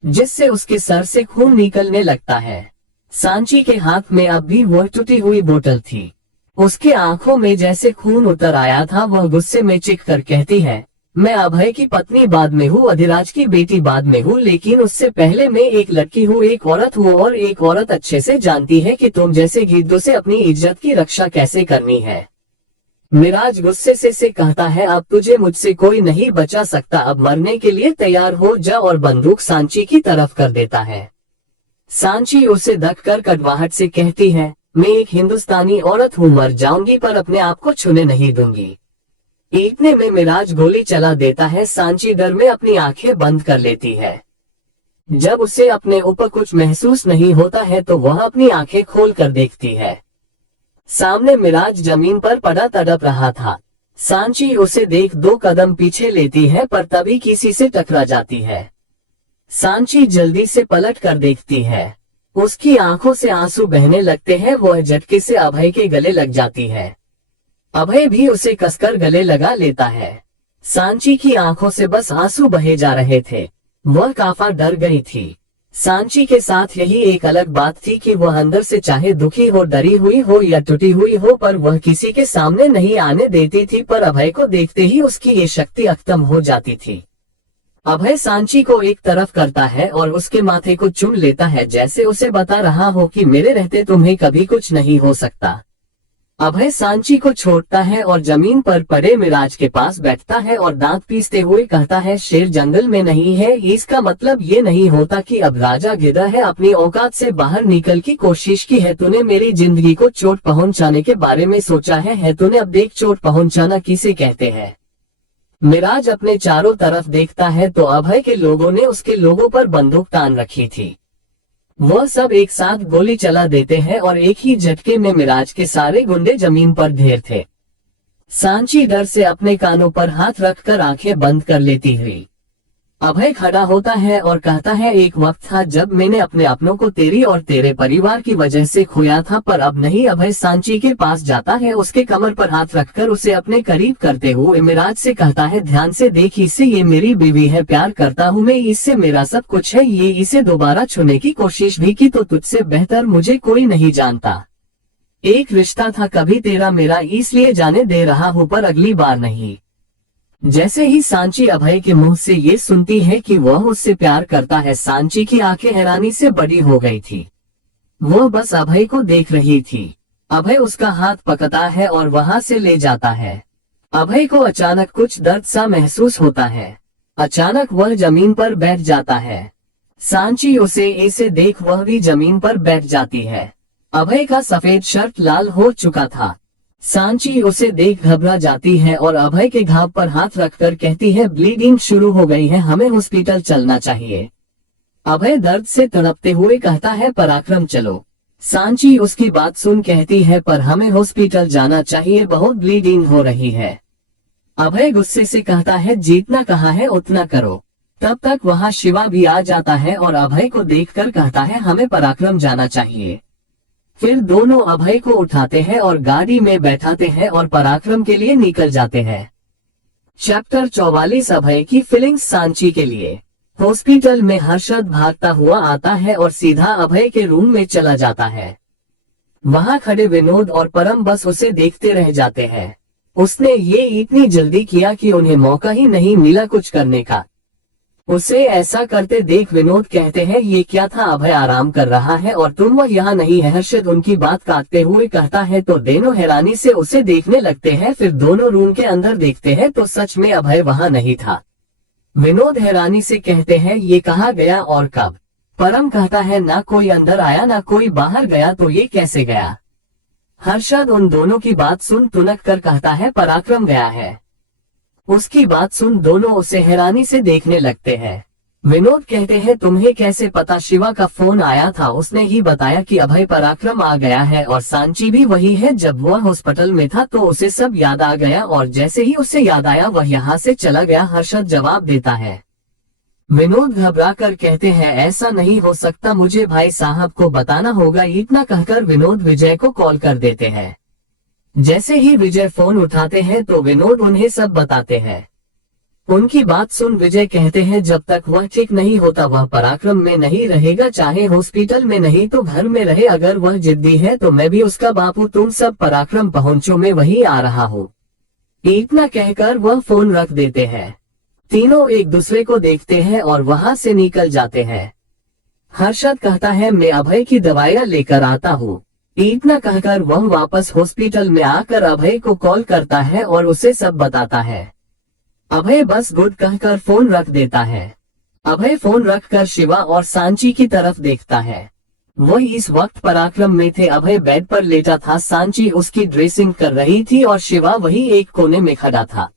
जिससे उसके सर से खून निकलने लगता है। सांची के हाथ में अब भी वह टूटी हुई बोतल थी। उसके आंखों में जैसे खून उतर आया था। वह गुस्से में चीख कर कहती है, मैं अभय की पत्नी बाद में हूँ, अधिराज की बेटी बाद में हूँ, लेकिन उससे पहले मैं एक लड़की हूँ, एक औरत हूँ, और एक औरत अच्छे से जानती है कि तुम जैसे गिद्धों से अपनी इज्जत की रक्षा कैसे करनी है। मिराज गुस्से से कहता है, अब तुझे मुझसे कोई नहीं बचा सकता, अब मरने के लिए तैयार हो जा, और बंदूक सांची की तरफ कर देता है। सांची उसे धक्कर कड़वाहट से कहती है, मैं एक हिंदुस्तानी औरत हूँ, मर जाऊंगी पर अपने आप को छूने नहीं दूंगी। इतने में मिराज गोली चला देता है। सांची डर में अपनी आंखें बंद कर लेती है। जब उसे अपने ऊपर कुछ महसूस नहीं होता है तो वह अपनी आंखें खोल कर देखती है। सामने मिराज जमीन पर पड़ा तड़प रहा था। सांची उसे देख 2 कदम पीछे लेती है, पर तभी किसी से टकरा जाती है। सांची जल्दी से पलट कर देखती है। उसकी आंखों से आंसू बहने लगते हैं। वह झटके से अभय के गले लग जाती है। अभय भी उसे कसकर गले लगा लेता है। सांची की आंखों से बस आंसू बहे जा रहे थे। वह काफी डर गई थी। सांची के साथ यही एक अलग बात थी कि वह अंदर से चाहे दुखी हो, डरी हुई हो या टूटी हुई हो, पर वह किसी के सामने नहीं आने देती थी। पर अभय को देखते ही उसकी ये शक्ति खत्म हो जाती थी। अभय सांची को एक तरफ करता है और उसके माथे को चूम लेता है, जैसे उसे बता रहा हो कि मेरे रहते तुम्हें कभी कुछ नहीं हो सकता। अभय सांची को छोड़ता है और जमीन पर पड़े मिराज के पास बैठता है और दांत पीसते हुए कहता है, शेर जंगल में नहीं है, इसका मतलब ये नहीं होता कि अब राजा गिरा है। अपनी औकात से बाहर निकल की कोशिश की है तूने, मेरी जिंदगी को चोट पहुंचाने के बारे में सोचा है तूने। अब देख चोट पहुंचाना किसे कहते हैं। मिराज अपने चारों तरफ देखता है तो अभय के लोगों ने उसके लोगों पर बंदूक तान रखी थी। वह सब एक साथ गोली चला देते हैं और एक ही झटके में मिराज के सारे गुंडे जमीन पर ढेर थे। सांची डर से अपने कानों पर हाथ रखकर आंखें बंद कर लेती हुई अभय खड़ा होता है और कहता है, एक वक्त था जब मैंने अपने अपनों को तेरी और तेरे परिवार की वजह से खोया था, पर अब नहीं। अभय सांची के पास जाता है, उसके कमर पर हाथ रखकर उसे अपने करीब करते हुए मिराज से कहता है, ध्यान से देख इसे, ये मेरी बीवी है, प्यार करता हूँ मैं इससे, मेरा सब कुछ है ये। इसे दोबारा छूने की कोशिश भी की तो तुझसे बेहतर मुझे कोई नहीं जानता। एक रिश्ता था कभी तेरा मेरा, इसलिए जाने दे रहा हूँ पर अगली बार नहीं। जैसे ही सांची अभय के मुंह से ये सुनती है कि वह उससे प्यार करता है, सांची की आंखें हैरानी से बड़ी हो गई थी। वह बस अभय को देख रही थी। अभय उसका हाथ पकड़ता है और वहां से ले जाता है। अभय को अचानक कुछ दर्द सा महसूस होता है। अचानक वह जमीन पर बैठ जाता है। सांची उसे ऐसे देख वह भी जमीन पर बैठ जाती है। अभय का सफेद शर्ट लाल हो चुका था। सांची उसे देख घबरा जाती है और अभय के घाव पर हाथ रखकर कहती है, ब्लीडिंग शुरू हो गई है, हमें हॉस्पिटल चलना चाहिए। अभय दर्द से तड़पते हुए कहता है, पराक्रम चलो। सांची उसकी बात सुन कहती है, पर हमें हॉस्पिटल जाना चाहिए, बहुत ब्लीडिंग हो रही है। अभय गुस्से से कहता है, जितना कहा है उतना करो। तब तक वहां शिवा भी आ जाता है और अभय को देखकर कहता है, हमें पराक्रम जाना चाहिए। फिर दोनों अभय को उठाते हैं और गाड़ी में बैठाते हैं और पराक्रम के लिए निकल जाते हैं। चैप्टर 44 अभय की फीलिंग्स सांची के लिए। हॉस्पिटल में हर्षद भागता हुआ आता है और सीधा अभय के रूम में चला जाता है। वहां खड़े विनोद और परम बस उसे देखते रह जाते हैं। उसने ये इतनी जल्दी किया कि उन्हें मौका ही नहीं मिला कुछ करने का। उसे ऐसा करते देख विनोद कहते हैं, ये क्या था, अभय आराम कर रहा है और तुम वह यहाँ नहीं है। हर्षद उनकी बात काटते हुए कहता है, तो दोनों हैरानी से उसे देखने लगते हैं। फिर दोनों रूम के अंदर देखते हैं तो सच में अभय वहाँ नहीं था। विनोद हैरानी से कहते हैं, ये कहाँ गया और कब? परम कहता है, ना कोई अंदर आया ना कोई बाहर गया, तो ये कैसे गया? हर्षद उन दोनों की बात सुन तुनक कर कहता है, पराक्रम गया है। उसकी बात सुन दोनों उसे हैरानी से देखने लगते हैं। विनोद कहते हैं, तुम्हें कैसे पता? शिवा का फोन आया था, उसने ही बताया कि अभय पराक्रम आ गया है और सांची भी वही है। जब वह हॉस्पिटल में था तो उसे सब याद आ गया और जैसे ही उसे याद आया वह यहाँ से चला गया। हर्षद जवाब देता है। विनोद घबरा कर कहते हैं, ऐसा नहीं हो सकता, मुझे भाई साहब को बताना होगा। इतना कहकर विनोद विजय को कॉल कर देते हैं। जैसे ही विजय फोन उठाते हैं तो विनोद उन्हें सब बताते हैं। उनकी बात सुन विजय कहते हैं, जब तक वह ठीक नहीं होता वह पराक्रम में नहीं रहेगा, चाहे हॉस्पिटल में नहीं तो घर में रहे। अगर वह जिद्दी है तो मैं भी उसका बापू, तुम सब पराक्रम पहुंचो, मैं वही आ रहा हूँ। इतना कहकर वह फोन रख देते हैं। तीनों एक दूसरे को देखते हैं और वहां से निकल जाते हैं। हर्षद कहता है, मैं अभय की दवाइयां लेकर आता हूँ। इतना कहकर वह वापस हॉस्पिटल में आकर अभय को कॉल करता है और उसे सब बताता है। अभय बस गुड कहकर फोन रख देता है। अभय फोन रखकर शिवा और सांची की तरफ देखता है। वो इस वक्त पराक्रम में थे। अभय बेड पर लेटा था, सांची उसकी ड्रेसिंग कर रही थी और शिवा वही एक कोने में खड़ा था।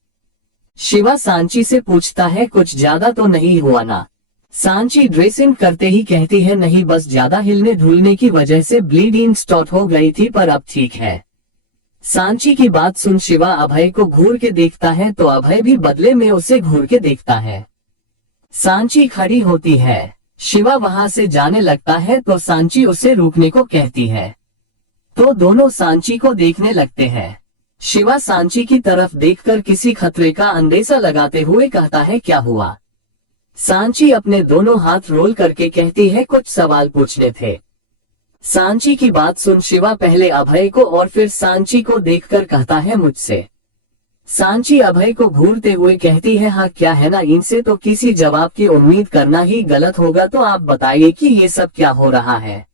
शिवा सांची से पूछता है, कुछ ज्यादा तो नहीं हुआ ना? सांची ड्रेसिंग करते ही कहती है, नहीं, बस ज्यादा हिलने ढुलने की वजह से ब्लीडिंग स्टार्ट हो गई थी, पर अब ठीक है। सांची की बात सुन शिवा अभय को घूर के देखता है तो अभय भी बदले में उसे घूर के देखता है। सांची खड़ी होती है। शिवा वहां से जाने लगता है तो सांची उसे रुकने को कहती है। तो दोनों सांची को देखने लगते हैं। शिवा सांची की तरफ देखकर किसी खतरे का अंदेशा लगाते हुए कहता है, क्या हुआ? सांची अपने दोनों हाथ रोल करके कहती है, कुछ सवाल पूछने थे। सांची की बात सुन शिवा पहले अभय को और फिर सांची को देखकर कहता है, मुझसे। सांची अभय को घूरते हुए कहती है, हाँ क्या है ना, इनसे तो किसी जवाब की उम्मीद करना ही गलत होगा, तो आप बताइए कि ये सब क्या हो रहा है?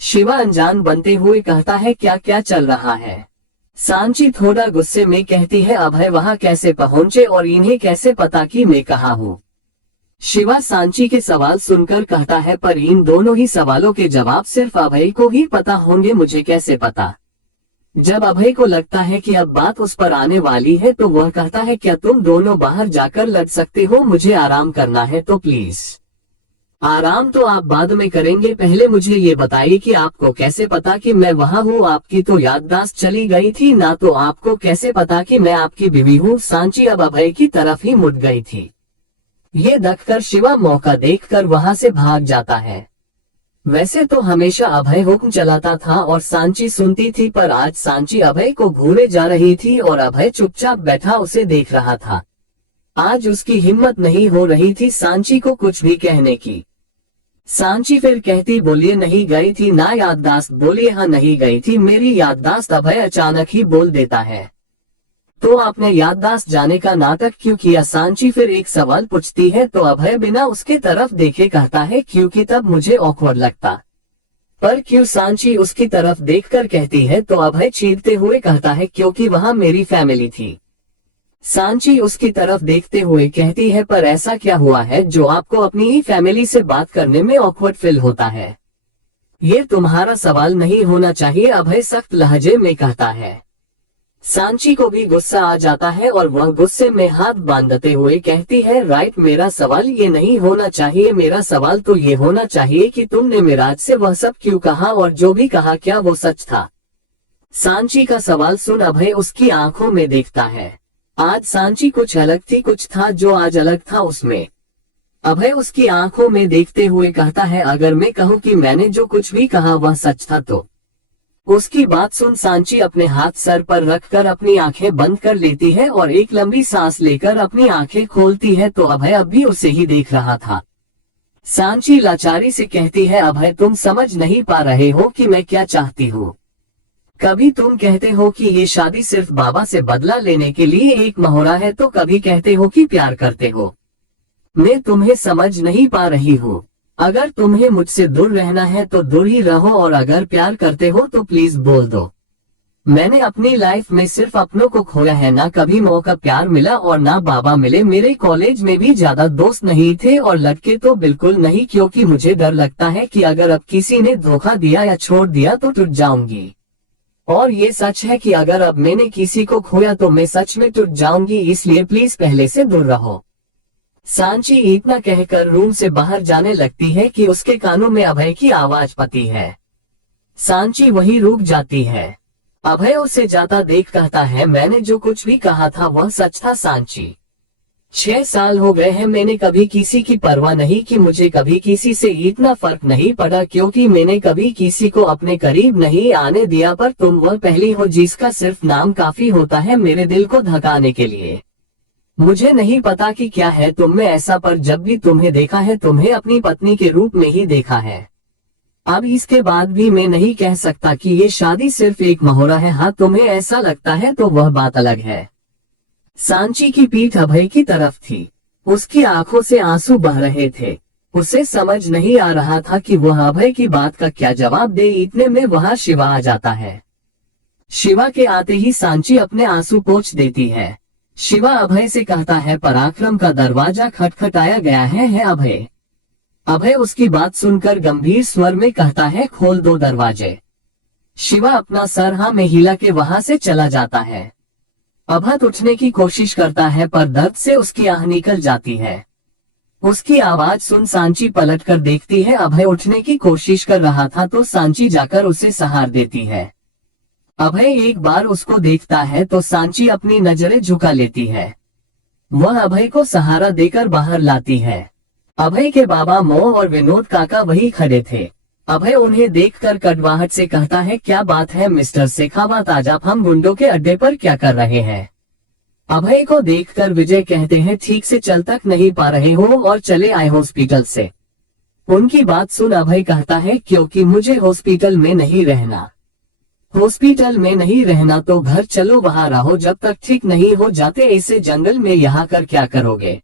शिवा अनजान बनते हुए कहता है, क्या क्या चल रहा है? सांची थोड़ा गुस्से में कहती है, अभय वहां कैसे पहुंचे और इन्हें कैसे पता कि मैं कहाँ हूँ? शिवा सांची के सवाल सुनकर कहता है, पर इन दोनों ही सवालों के जवाब सिर्फ अभय को ही पता होंगे, मुझे कैसे पता? जब अभय को लगता है कि अब बात उस पर आने वाली है तो वह कहता है, क्या तुम दोनों बाहर जाकर लड़ सकते हो? मुझे आराम करना है तो प्लीज। आराम तो आप बाद में करेंगे, पहले मुझे ये बताइए कि आपको कैसे पता कि मैं वहाँ हूँ? आपकी तो याददाश्त चली गई थी ना, तो आपको कैसे पता कि मैं आपकी बीवी हूँ? सांची अब अभय की तरफ ही मुड़ गई थी। ये देखकर शिवा मौका देखकर वहां से भाग जाता है। वैसे तो हमेशा अभय हुक्म चलाता था और सांची सुनती थी, पर आज सांची अभय को घूरे जा रही थी और अभय चुपचाप बैठा उसे देख रहा था। आज उसकी हिम्मत नहीं हो रही थी सांची को कुछ भी कहने की। सांची फिर कहती, बोलिए नहीं गई थी ना याददाश्त? बोलिए हाँ नहीं गई थी मेरी याददाश्त। अभय अचानक ही बोल देता है, तो आपने याददाश्त जाने का नाटक क्यों किया? सांची फिर एक सवाल पूछती है तो अभय बिना उसके तरफ देखे कहता है, क्योंकि तब मुझे ऑकवर्ड लगता। पर क्यों? सांची उसकी तरफ देखकर कहती है तो अभय चीरते हुए कहता है, क्योंकि वहां मेरी फैमिली थी। सांची उसकी तरफ देखते हुए कहती है, पर ऐसा क्या हुआ है जो आपको अपनी ही फैमिली से बात करने में ऑकवर्ड फील होता है? ये तुम्हारा सवाल नहीं होना चाहिए, अभय सख्त लहजे में कहता है। सांची को भी गुस्सा आ जाता है और वह गुस्से में हाथ बांधते हुए कहती है, राइट, मेरा सवाल ये नहीं होना चाहिए। मेरा सवाल तो ये होना चाहिए कि तुमने मिराज से वह सब क्यों कहा, और जो भी कहा क्या वो सच था? सांची का सवाल सुन अभय उसकी आंखों में देखता है। आज सांची कुछ अलग थी, कुछ था जो आज अलग था उसमें। अभय उसकी आंखों में देखते हुए कहता है, अगर मैं कहूँ कि मैंने जो कुछ भी कहा वह सच था तो? उसकी बात सुन सांची अपने हाथ सर पर रखकर अपनी आंखें बंद कर लेती है और एक लंबी सांस लेकर अपनी आंखें खोलती है तो अभय अब भी उसे ही देख रहा था। सांची लाचारी से कहती है, अभय तुम समझ नहीं पा रहे हो कि मैं क्या चाहती हूँ। कभी तुम कहते हो कि ये शादी सिर्फ बाबा से बदला लेने के लिए एक मोहरा है, तो कभी कहते हो कि प्यार करते हो। मैं तुम्हें समझ नहीं पा रही हूँ। अगर तुम्हें मुझसे दूर रहना है तो दूर ही रहो, और अगर प्यार करते हो तो प्लीज बोल दो। मैंने अपनी लाइफ में सिर्फ अपनों को खोया है, ना कभी मौका प्यार मिला और ना बाबा मिले। मेरे कॉलेज में भी ज्यादा दोस्त नहीं थे और लड़के तो बिल्कुल नहीं, क्योंकि मुझे डर लगता है कि अगर अब किसी ने धोखा दिया या छोड़ दिया तो टूट जाऊंगी। और ये सच है कि अगर अब मैंने किसी को खोया तो मैं सच में टूट जाऊंगी, इसलिए प्लीज पहले से दूर रहो। सांची इतना कहकर रूम से बाहर जाने लगती है कि उसके कानों में अभय की आवाज पड़ती है। सांची वहीं रुक जाती है। अभय उसे जाता देख कहता है, मैंने जो कुछ भी कहा था वह सच था सांची। 6 साल हो गए हैं, मैंने कभी किसी की परवाह नहीं की। मुझे कभी किसी से इतना फर्क नहीं पड़ा, क्योंकि मैंने कभी किसी को अपने करीब नहीं आने दिया। पर तुम वह पहली हो जिसका सिर्फ नाम काफी होता है मेरे दिल को धकाने के लिए। मुझे नहीं पता कि क्या है तुम में ऐसा, पर जब भी तुम्हें देखा है तुम्हें अपनी पत्नी के रूप में ही देखा है। अब इसके बाद भी मैं नहीं कह सकता कि ये शादी सिर्फ एक मोहरा है। हाँ, तुम्हें ऐसा लगता है तो वह बात अलग है। सांची की पीठ अभय की तरफ थी। उसकी आंखों से आंसू बह रहे थे। उसे समझ नहीं आ रहा था कि वह अभय की बात का क्या जवाब दे। इतने में वहां शिवा आ जाता है। शिवा के आते ही सांची अपने आंसू पोंछ देती है। शिवा अभय से कहता है, पराक्रम का दरवाजा खटखटाया गया है अभय। अभय उसकी बात सुनकर गंभीर स्वर में कहता है, खोल दो दरवाजे। शिवा अपना सर हाँ में हिला के वहां से चला जाता है। अभय उठने की कोशिश करता है पर दर्द से उसकी आह निकल जाती है। उसकी आवाज सुन सांची पलट कर देखती है। अभय उठने की कोशिश कर रहा था तो सांची जाकर उसे सहार देती है। अभय एक बार उसको देखता है तो सांची अपनी नजरें झुका लेती है। वह अभय को सहारा देकर बाहर लाती है। अभय के बाबा मोह और विनोद काका वही खड़े थे। अभय उन्हें देखकर कड़वाहट से कहता है, क्या बात है मिस्टर शेखावत, आज आप हम गुंडों के अड्डे पर क्या कर रहे हैं? अभय को देखकर विजय कहते हैं, ठीक से चल तक नहीं पा रहे हो और चले आए हॉस्पिटल से। उनकी बात सुन अभय कहता है, क्योंकि मुझे हॉस्पिटल में नहीं रहना। हॉस्पिटल में नहीं रहना तो घर चलो, वहां रहो जब तक ठीक नहीं हो जाते। ऐसे जंगल में यहाँ कर क्या करोगे?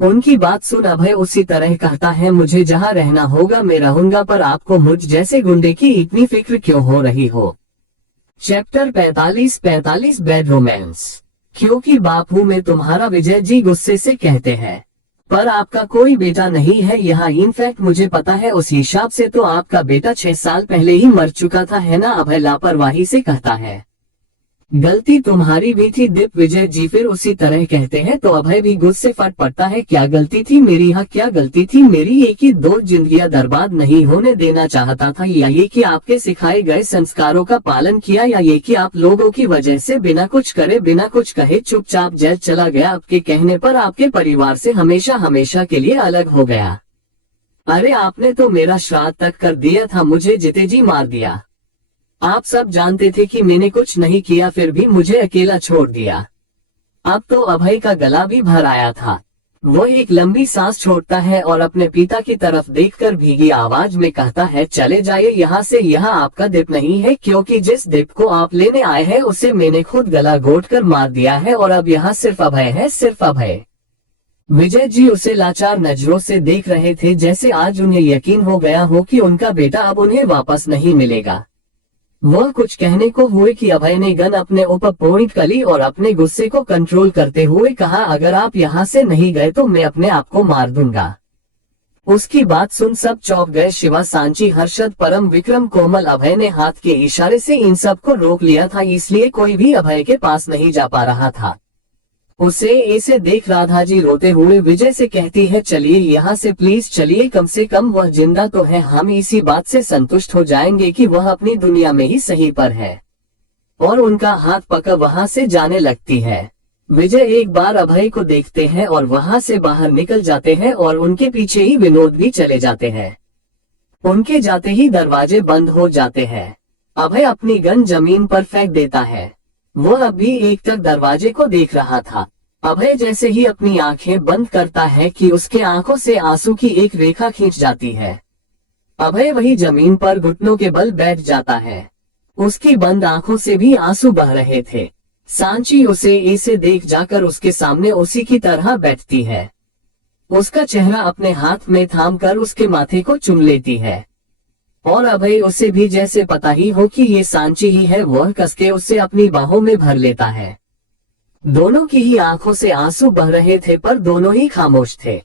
उनकी बात सुन अभय उसी तरह कहता है, मुझे जहाँ रहना होगा मैं रहूंगा, पर आपको मुझ जैसे गुंडे की इतनी फिक्र क्यों हो रही हो? Chapter 45 bad romance. क्योंकि बाप हूँ मैं तुम्हारा, विजय जी गुस्से से कहते हैं। पर आपका कोई बेटा नहीं है यहाँ। इनफैक्ट मुझे पता है उस हिसाब से तो आपका बेटा 6 साल पहले ही मर चुका था, है ना? अभय लापरवाही से कहता है। गलती तुम्हारी भी थी दीप। विजय जी फिर उसी तरह कहते हैं तो अभय भी गुस्से फट पड़ता है, क्या गलती थी मेरी, यहाँ क्या गलती थी मेरी, एक ही दो जिंदगियां बर्बाद नहीं होने देना चाहता था, या ये कि आपके सिखाए गए संस्कारों का पालन किया, या ये कि आप लोगों की वजह से बिना कुछ करे बिना कुछ कहे चुपचाप जेल चला गया, आपके कहने पर आपके परिवार से हमेशा हमेशा के लिए अलग हो गया। अरे आपने तो मेरा श्राद्ध तक कर दिया था, मुझे जीते जी मार दिया। आप सब जानते थे कि मैंने कुछ नहीं किया, फिर भी मुझे अकेला छोड़ दिया। अब तो अभय का गला भी भर आया था। वो एक लंबी सांस छोड़ता है और अपने पिता की तरफ देखकर भीगी आवाज में कहता है, चले जाइए यहाँ से, यह आपका दीप नहीं है, क्योंकि जिस दीप को आप लेने आए हैं उसे मैंने खुद गला घोटकर मार दिया है, और अब यहाँ सिर्फ अभय है, सिर्फ अभय। विजय जी उसे लाचार नजरों से देख रहे थे, जैसे आज उन्हें यकीन हो गया हो कि उनका बेटा अब उन्हें वापस नहीं मिलेगा। वह कुछ कहने को हुए कि अभय ने गन अपने ऊपर पॉइंट करी और अपने गुस्से को कंट्रोल करते हुए कहा, अगर आप यहाँ से नहीं गए तो मैं अपने आप को मार दूंगा। उसकी बात सुन सब चौंक गए। शिवा, सांची, हर्षद, परम, विक्रम, कोमल। अभय ने हाथ के इशारे से इन सब को रोक लिया था, इसलिए कोई भी अभय के पास नहीं जा पा रहा था। उसे ऐसे देख राधा जी रोते हुए विजय से कहती है, चलिए यहाँ से प्लीज चलिए, कम से कम वह जिंदा तो है, हम इसी बात से संतुष्ट हो जाएंगे कि वह अपनी दुनिया में ही सही पर है। और उनका हाथ पकड़ वहाँ से जाने लगती है। विजय एक बार अभय को देखते हैं और वहाँ से बाहर निकल जाते हैं और उनके पीछे ही विनोद भी चले जाते हैं। उनके जाते ही दरवाजे बंद हो जाते हैं। अभय अपनी गन जमीन पर फेंक देता है। वह अभी एक तक दरवाजे को देख रहा था। अभय जैसे ही अपनी आंखें बंद करता है कि उसके आंखों से आंसू की एक रेखा खींच जाती है। अभय वही जमीन पर घुटनों के बल बैठ जाता है। उसकी बंद आंखों से भी आंसू बह रहे थे। सांची उसे ऐसे देख जाकर उसके सामने उसी की तरह बैठती है। उसका चेहरा अपने हाथ में थामकर उसके माथे को चूम लेती है। और अभय उसे भी जैसे पता ही हो कि ये सांची ही है, वह कसके उसे अपनी बाहों में भर लेता है। दोनों की ही आंखों से आंसू बह रहे थे, पर दोनों ही खामोश थे।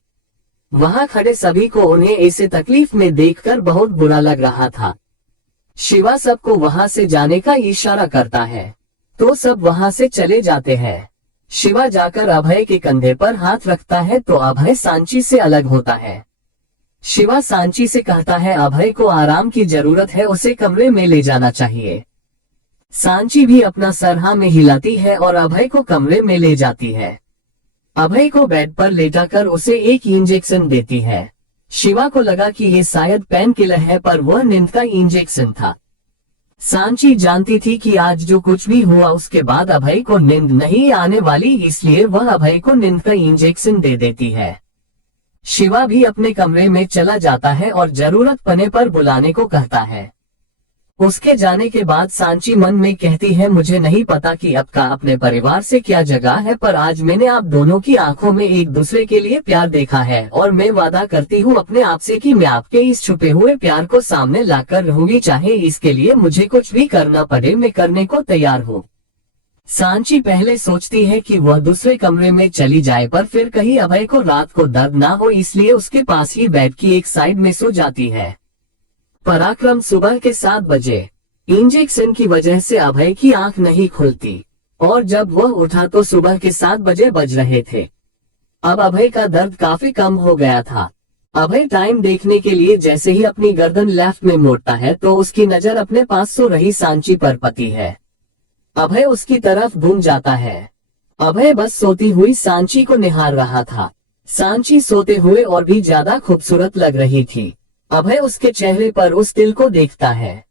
वहां खड़े सभी को उन्हें ऐसे तकलीफ में देखकर बहुत बुरा लग रहा था। शिवा सबको वहां से जाने का इशारा करता है तो सब वहां से चले जाते हैं। शिवा जाकर अभय के कंधे पर हाथ रखता है तो अभय सांची से अलग होता है। शिवा सांची से कहता है, अभय को आराम की जरूरत है, उसे कमरे में ले जाना चाहिए। सांची भी अपना सर हाँ में हिलाती है और अभय को कमरे में ले जाती है। अभय को बेड पर लेटाकर उसे एक इंजेक्शन देती है। शिवा को लगा कि ये शायद पेन किलर है, पर वह नींद का इंजेक्शन था। सांची जानती थी कि आज जो कुछ भी हुआ उसके बाद अभय को नींद नहीं आने वाली, इसलिए वह अभय को नींद का इंजेक्शन दे देती है। शिवा भी अपने कमरे में चला जाता है और जरूरत पड़ने पर बुलाने को कहता है। उसके जाने के बाद सांची मन में कहती है, मुझे नहीं पता कि आपका अपने परिवार से क्या जगह है, पर आज मैंने आप दोनों की आंखों में एक दूसरे के लिए प्यार देखा है, और मैं वादा करती हूँ अपने आप से कि मैं आपके इस छुपे हुए प्यार को सामने लाकर रहूंगी, चाहे इसके लिए मुझे कुछ भी करना पड़े, मैं करने को तैयार हूँ। सांची पहले सोचती है कि वह दूसरे कमरे में चली जाए, पर फिर कहीं अभय को रात को दर्द ना हो, इसलिए उसके पास ही बेड की एक साइड में सो जाती है। पराक्रम सुबह के 7 बजे। इंजेक्शन की वजह से अभय की आंख नहीं खुलती और जब वह उठा तो सुबह के 7 बजे बज रहे थे। अब अभय का दर्द काफी कम हो गया था। अभय टाइम देखने के लिए जैसे ही अपनी गर्दन लेफ्ट में मोड़ता है तो उसकी नजर अपने पास सो रही सांची पर पड़ती है। अभय उसकी तरफ घूम जाता है। अभय बस सोती हुई सांची को निहार रहा था। सांची सोते हुए और भी ज्यादा खूबसूरत लग रही थी। अभय उसके चेहरे पर उस तिल को देखता है।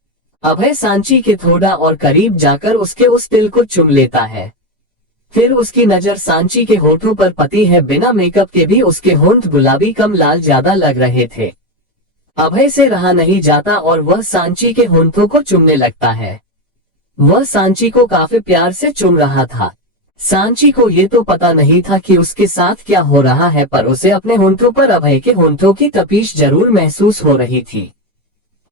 अभय सांची के थोड़ा और करीब जाकर उसके उस तिल को चूम लेता है। फिर उसकी नजर सांची के होठों पर पड़ी है। बिना मेकअप के भी उसके होंठ गुलाबी कम लाल ज्यादा लग रहे थे। अभय से रहा नहीं जाता और वह सांची के होंठों को चूमने लगता है। वह सांची को काफी प्यार से चूम रहा था। सांची को ये तो पता नहीं था कि उसके साथ क्या हो रहा है, पर उसे अपने होंठों पर अभय के होंठों की तपिश जरूर महसूस हो रही थी।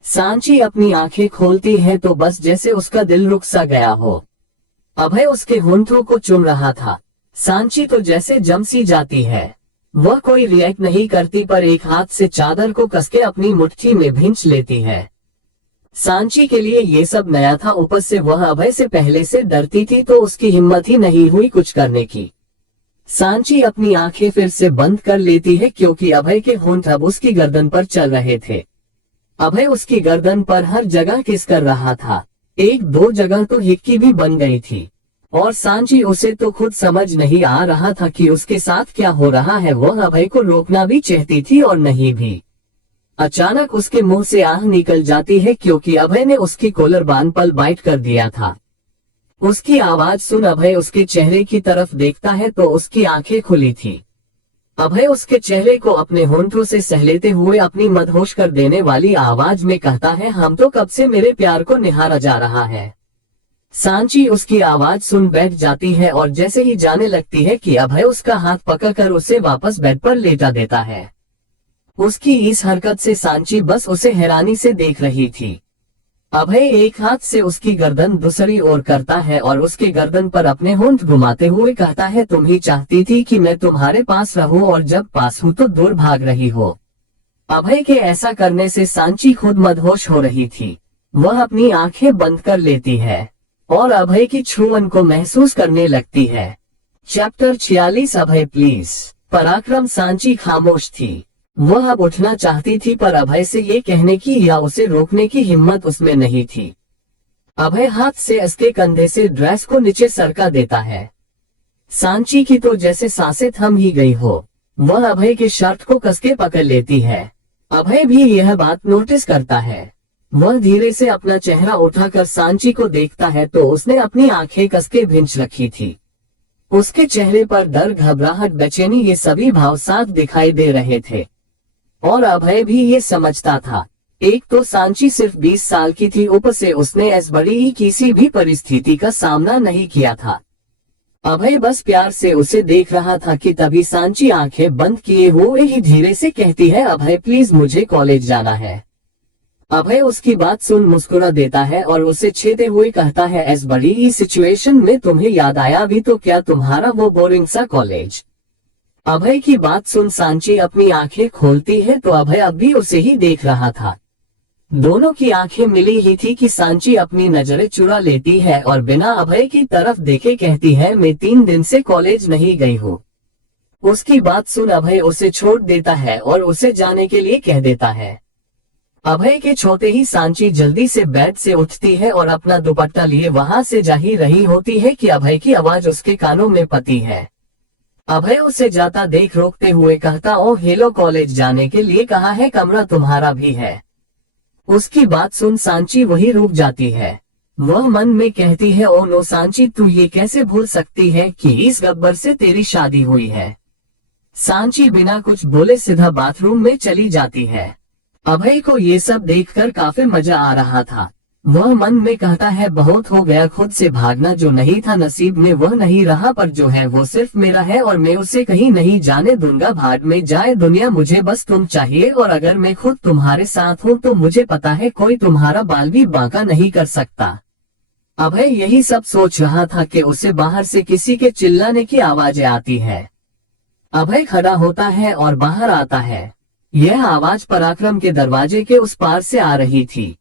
सांची अपनी आंखें खोलती है तो बस जैसे उसका दिल रुक सा गया हो। अभय उसके होंठों को चूम रहा था। सांची तो जैसे जम सी जाती है। वह कोई रिएक्ट नहीं करती, पर एक हाथ से चादर को कसके अपनी मुट्ठी में भींच लेती है। सांची के लिए ये सब नया था, ऊपर से वह अभय से पहले से डरती थी तो उसकी हिम्मत ही नहीं हुई कुछ करने की। सांची अपनी आंखें फिर से बंद कर लेती है क्योंकि अभय के होंठ अब उसकी गर्दन पर चल रहे थे। अभय उसकी गर्दन पर हर जगह किस कर रहा था, एक दो जगह तो हिक्की भी बन गई थी। और सांची उसे तो खुद समझ नहीं आ रहा था कि उसके साथ क्या हो रहा है। वह अभय को रोकना भी चाहती थी और नहीं भी। अचानक उसके मुंह से आह निकल जाती है क्योंकि अभय ने उसकी कॉलर बांध पर बाइट कर दिया था। उसकी आवाज सुन अभय उसके चेहरे की तरफ देखता है तो उसकी आंखें खुली थी। अभय उसके चेहरे को अपने होंठों से सहलेते हुए अपनी मदहोश कर देने वाली आवाज में कहता है, हम तो कब से मेरे प्यार को निहारा जा रहा है। सांची उसकी आवाज सुन बैठ जाती है और जैसे ही जाने लगती है कि अभय उसका हाथ पकड़कर उसे वापस बेड पर लेटा देता है। उसकी इस हरकत से सांची बस उसे हैरानी से देख रही थी। अभय एक हाथ से उसकी गर्दन दूसरी ओर करता है और उसके गर्दन पर अपने होंठ घुमाते हुए कहता है, तुम ही चाहती थी कि मैं तुम्हारे पास रहूं और जब पास हूं तो दूर भाग रही हो। अभय के ऐसा करने से सांची खुद मदहोश हो रही थी। वह अपनी आंखें बंद कर लेती है और अभय की छुअन को महसूस करने लगती है। Chapter 46 Abhay please. पराक्रम। सांची खामोश थी। वह अब उठना चाहती थी पर अभय से ये कहने की या उसे रोकने की हिम्मत उसमें नहीं थी। अभय हाथ से उसके कंधे से ड्रेस को नीचे सरका देता है। सांची की तो जैसे सांसें थम ही गई हो। वह अभय के शर्ट को कसके पकड़ लेती है। अभय भी यह बात नोटिस करता है। वह धीरे से अपना चेहरा उठाकर सांची को देखता है तो उसने अपनी आंखें कसके भींच रखी थी। उसके चेहरे पर डर, घबराहट, बेचैनी ये सभी भाव साथ दिखाई दे रहे थे और अभय भी ये समझता था। एक तो सांची सिर्फ 20 साल की थी, ऊपर से उसने ऐसी बड़ी ही किसी भी परिस्थिति का सामना नहीं किया था। अभय बस प्यार से उसे देख रहा था कि तभी सांची आंखें बंद किए हुए ही धीरे से कहती है, अभय प्लीज मुझे कॉलेज जाना है। अभय उसकी बात सुन मुस्कुरा देता है और उसे छेड़ते हुए कहता है, इस बड़ी ही सिचुएशन में तुम्हें याद आया भी तो क्या तुम्हारा वो बोरिंग सा कॉलेज। अभय की बात सुन सांची अपनी आंखें खोलती है तो अभय अब भी उसे ही देख रहा था। दोनों की आंखें मिली ही थी कि सांची अपनी नजरें चुरा लेती है और बिना अभय की तरफ देखे कहती है, मैं 3 दिन से कॉलेज नहीं गई हूँ। उसकी बात सुन अभय उसे छोड़ देता है और उसे जाने के लिए कह देता है। अभय के छोटे ही सांची जल्दी से बेड से उठती है और अपना दुपट्टा लिए वहां से जा ही रही होती है कि अभय की आवाज उसके कानों में पती है। अभय उसे जाता देख रोकते हुए कहता, ओ हेलो, कॉलेज जाने के लिए कहा है, कमरा तुम्हारा भी है। उसकी बात सुन सांची वही रुक जाती है। वह मन में कहती है, ओ नो सांची, तू ये कैसे भूल सकती है कि इस गब्बर से तेरी शादी हुई है। सांची बिना कुछ बोले सीधा बाथरूम में चली जाती है। अभय को ये सब देखकर काफी मजा आ रहा था। वह मन में कहता है, बहुत हो गया, खुद से भागना जो नहीं था नसीब में वह नहीं रहा, पर जो है वो सिर्फ मेरा है और मैं उसे कहीं नहीं जाने दूंगा। भाग में जाए दुनिया, मुझे बस तुम चाहिए और अगर मैं खुद तुम्हारे साथ हूँ तो मुझे पता है कोई तुम्हारा बाल भी बांका नहीं कर सकता। अभय यही सब सोच रहा था कि उसे बाहर से किसी के चिल्लाने की आवाजें आती है। अभय खड़ा होता है और बाहर आता है। यह आवाज पराक्रम के दरवाजे के उस पार से आ रही थी।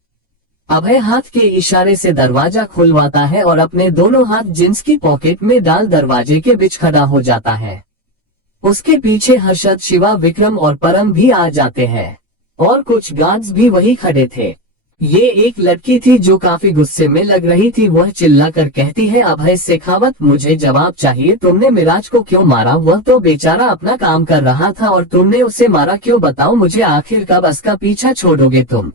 अभय हाथ के इशारे से दरवाजा खुलवाता है और अपने दोनों हाथ जींस की पॉकेट में डाल दरवाजे के बीच खड़ा हो जाता है। उसके पीछे हर्षद, शिवा, विक्रम और परम भी आ जाते हैं और कुछ गार्ड्स भी वही खड़े थे। ये एक लड़की थी जो काफी गुस्से में लग रही थी। वह चिल्लाकर कहती है, अभय शेखावत, मुझे जवाब चाहिए, तुमने मिराज को क्यों मारा? वह तो बेचारा अपना काम कर रहा था और तुमने उसे मारा क्यों? बताओ मुझे, आखिर कब उसका पीछा छोड़ोगे तुम?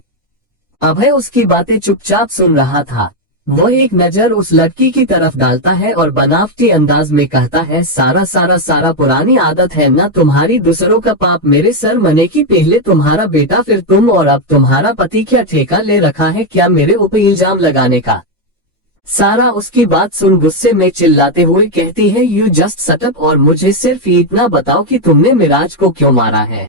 अभय उसकी बातें चुपचाप सुन रहा था। वह एक नजर उस लड़की की तरफ डालता है और बनावटी अंदाज में कहता है, सारा पुरानी आदत है ना तुम्हारी, दूसरों का पाप मेरे सर मने की, पहले तुम्हारा बेटा फिर तुम और अब तुम्हारा पति। क्या ठेका ले रखा है क्या मेरे ऊपर इल्जाम लगाने का? सारा उसकी बात सुन गुस्से में चिल्लाते हुए कहती है, यू जस्ट शट अप और मुझे सिर्फ इतना बताओ कि तुमने मिराज को क्यों मारा है।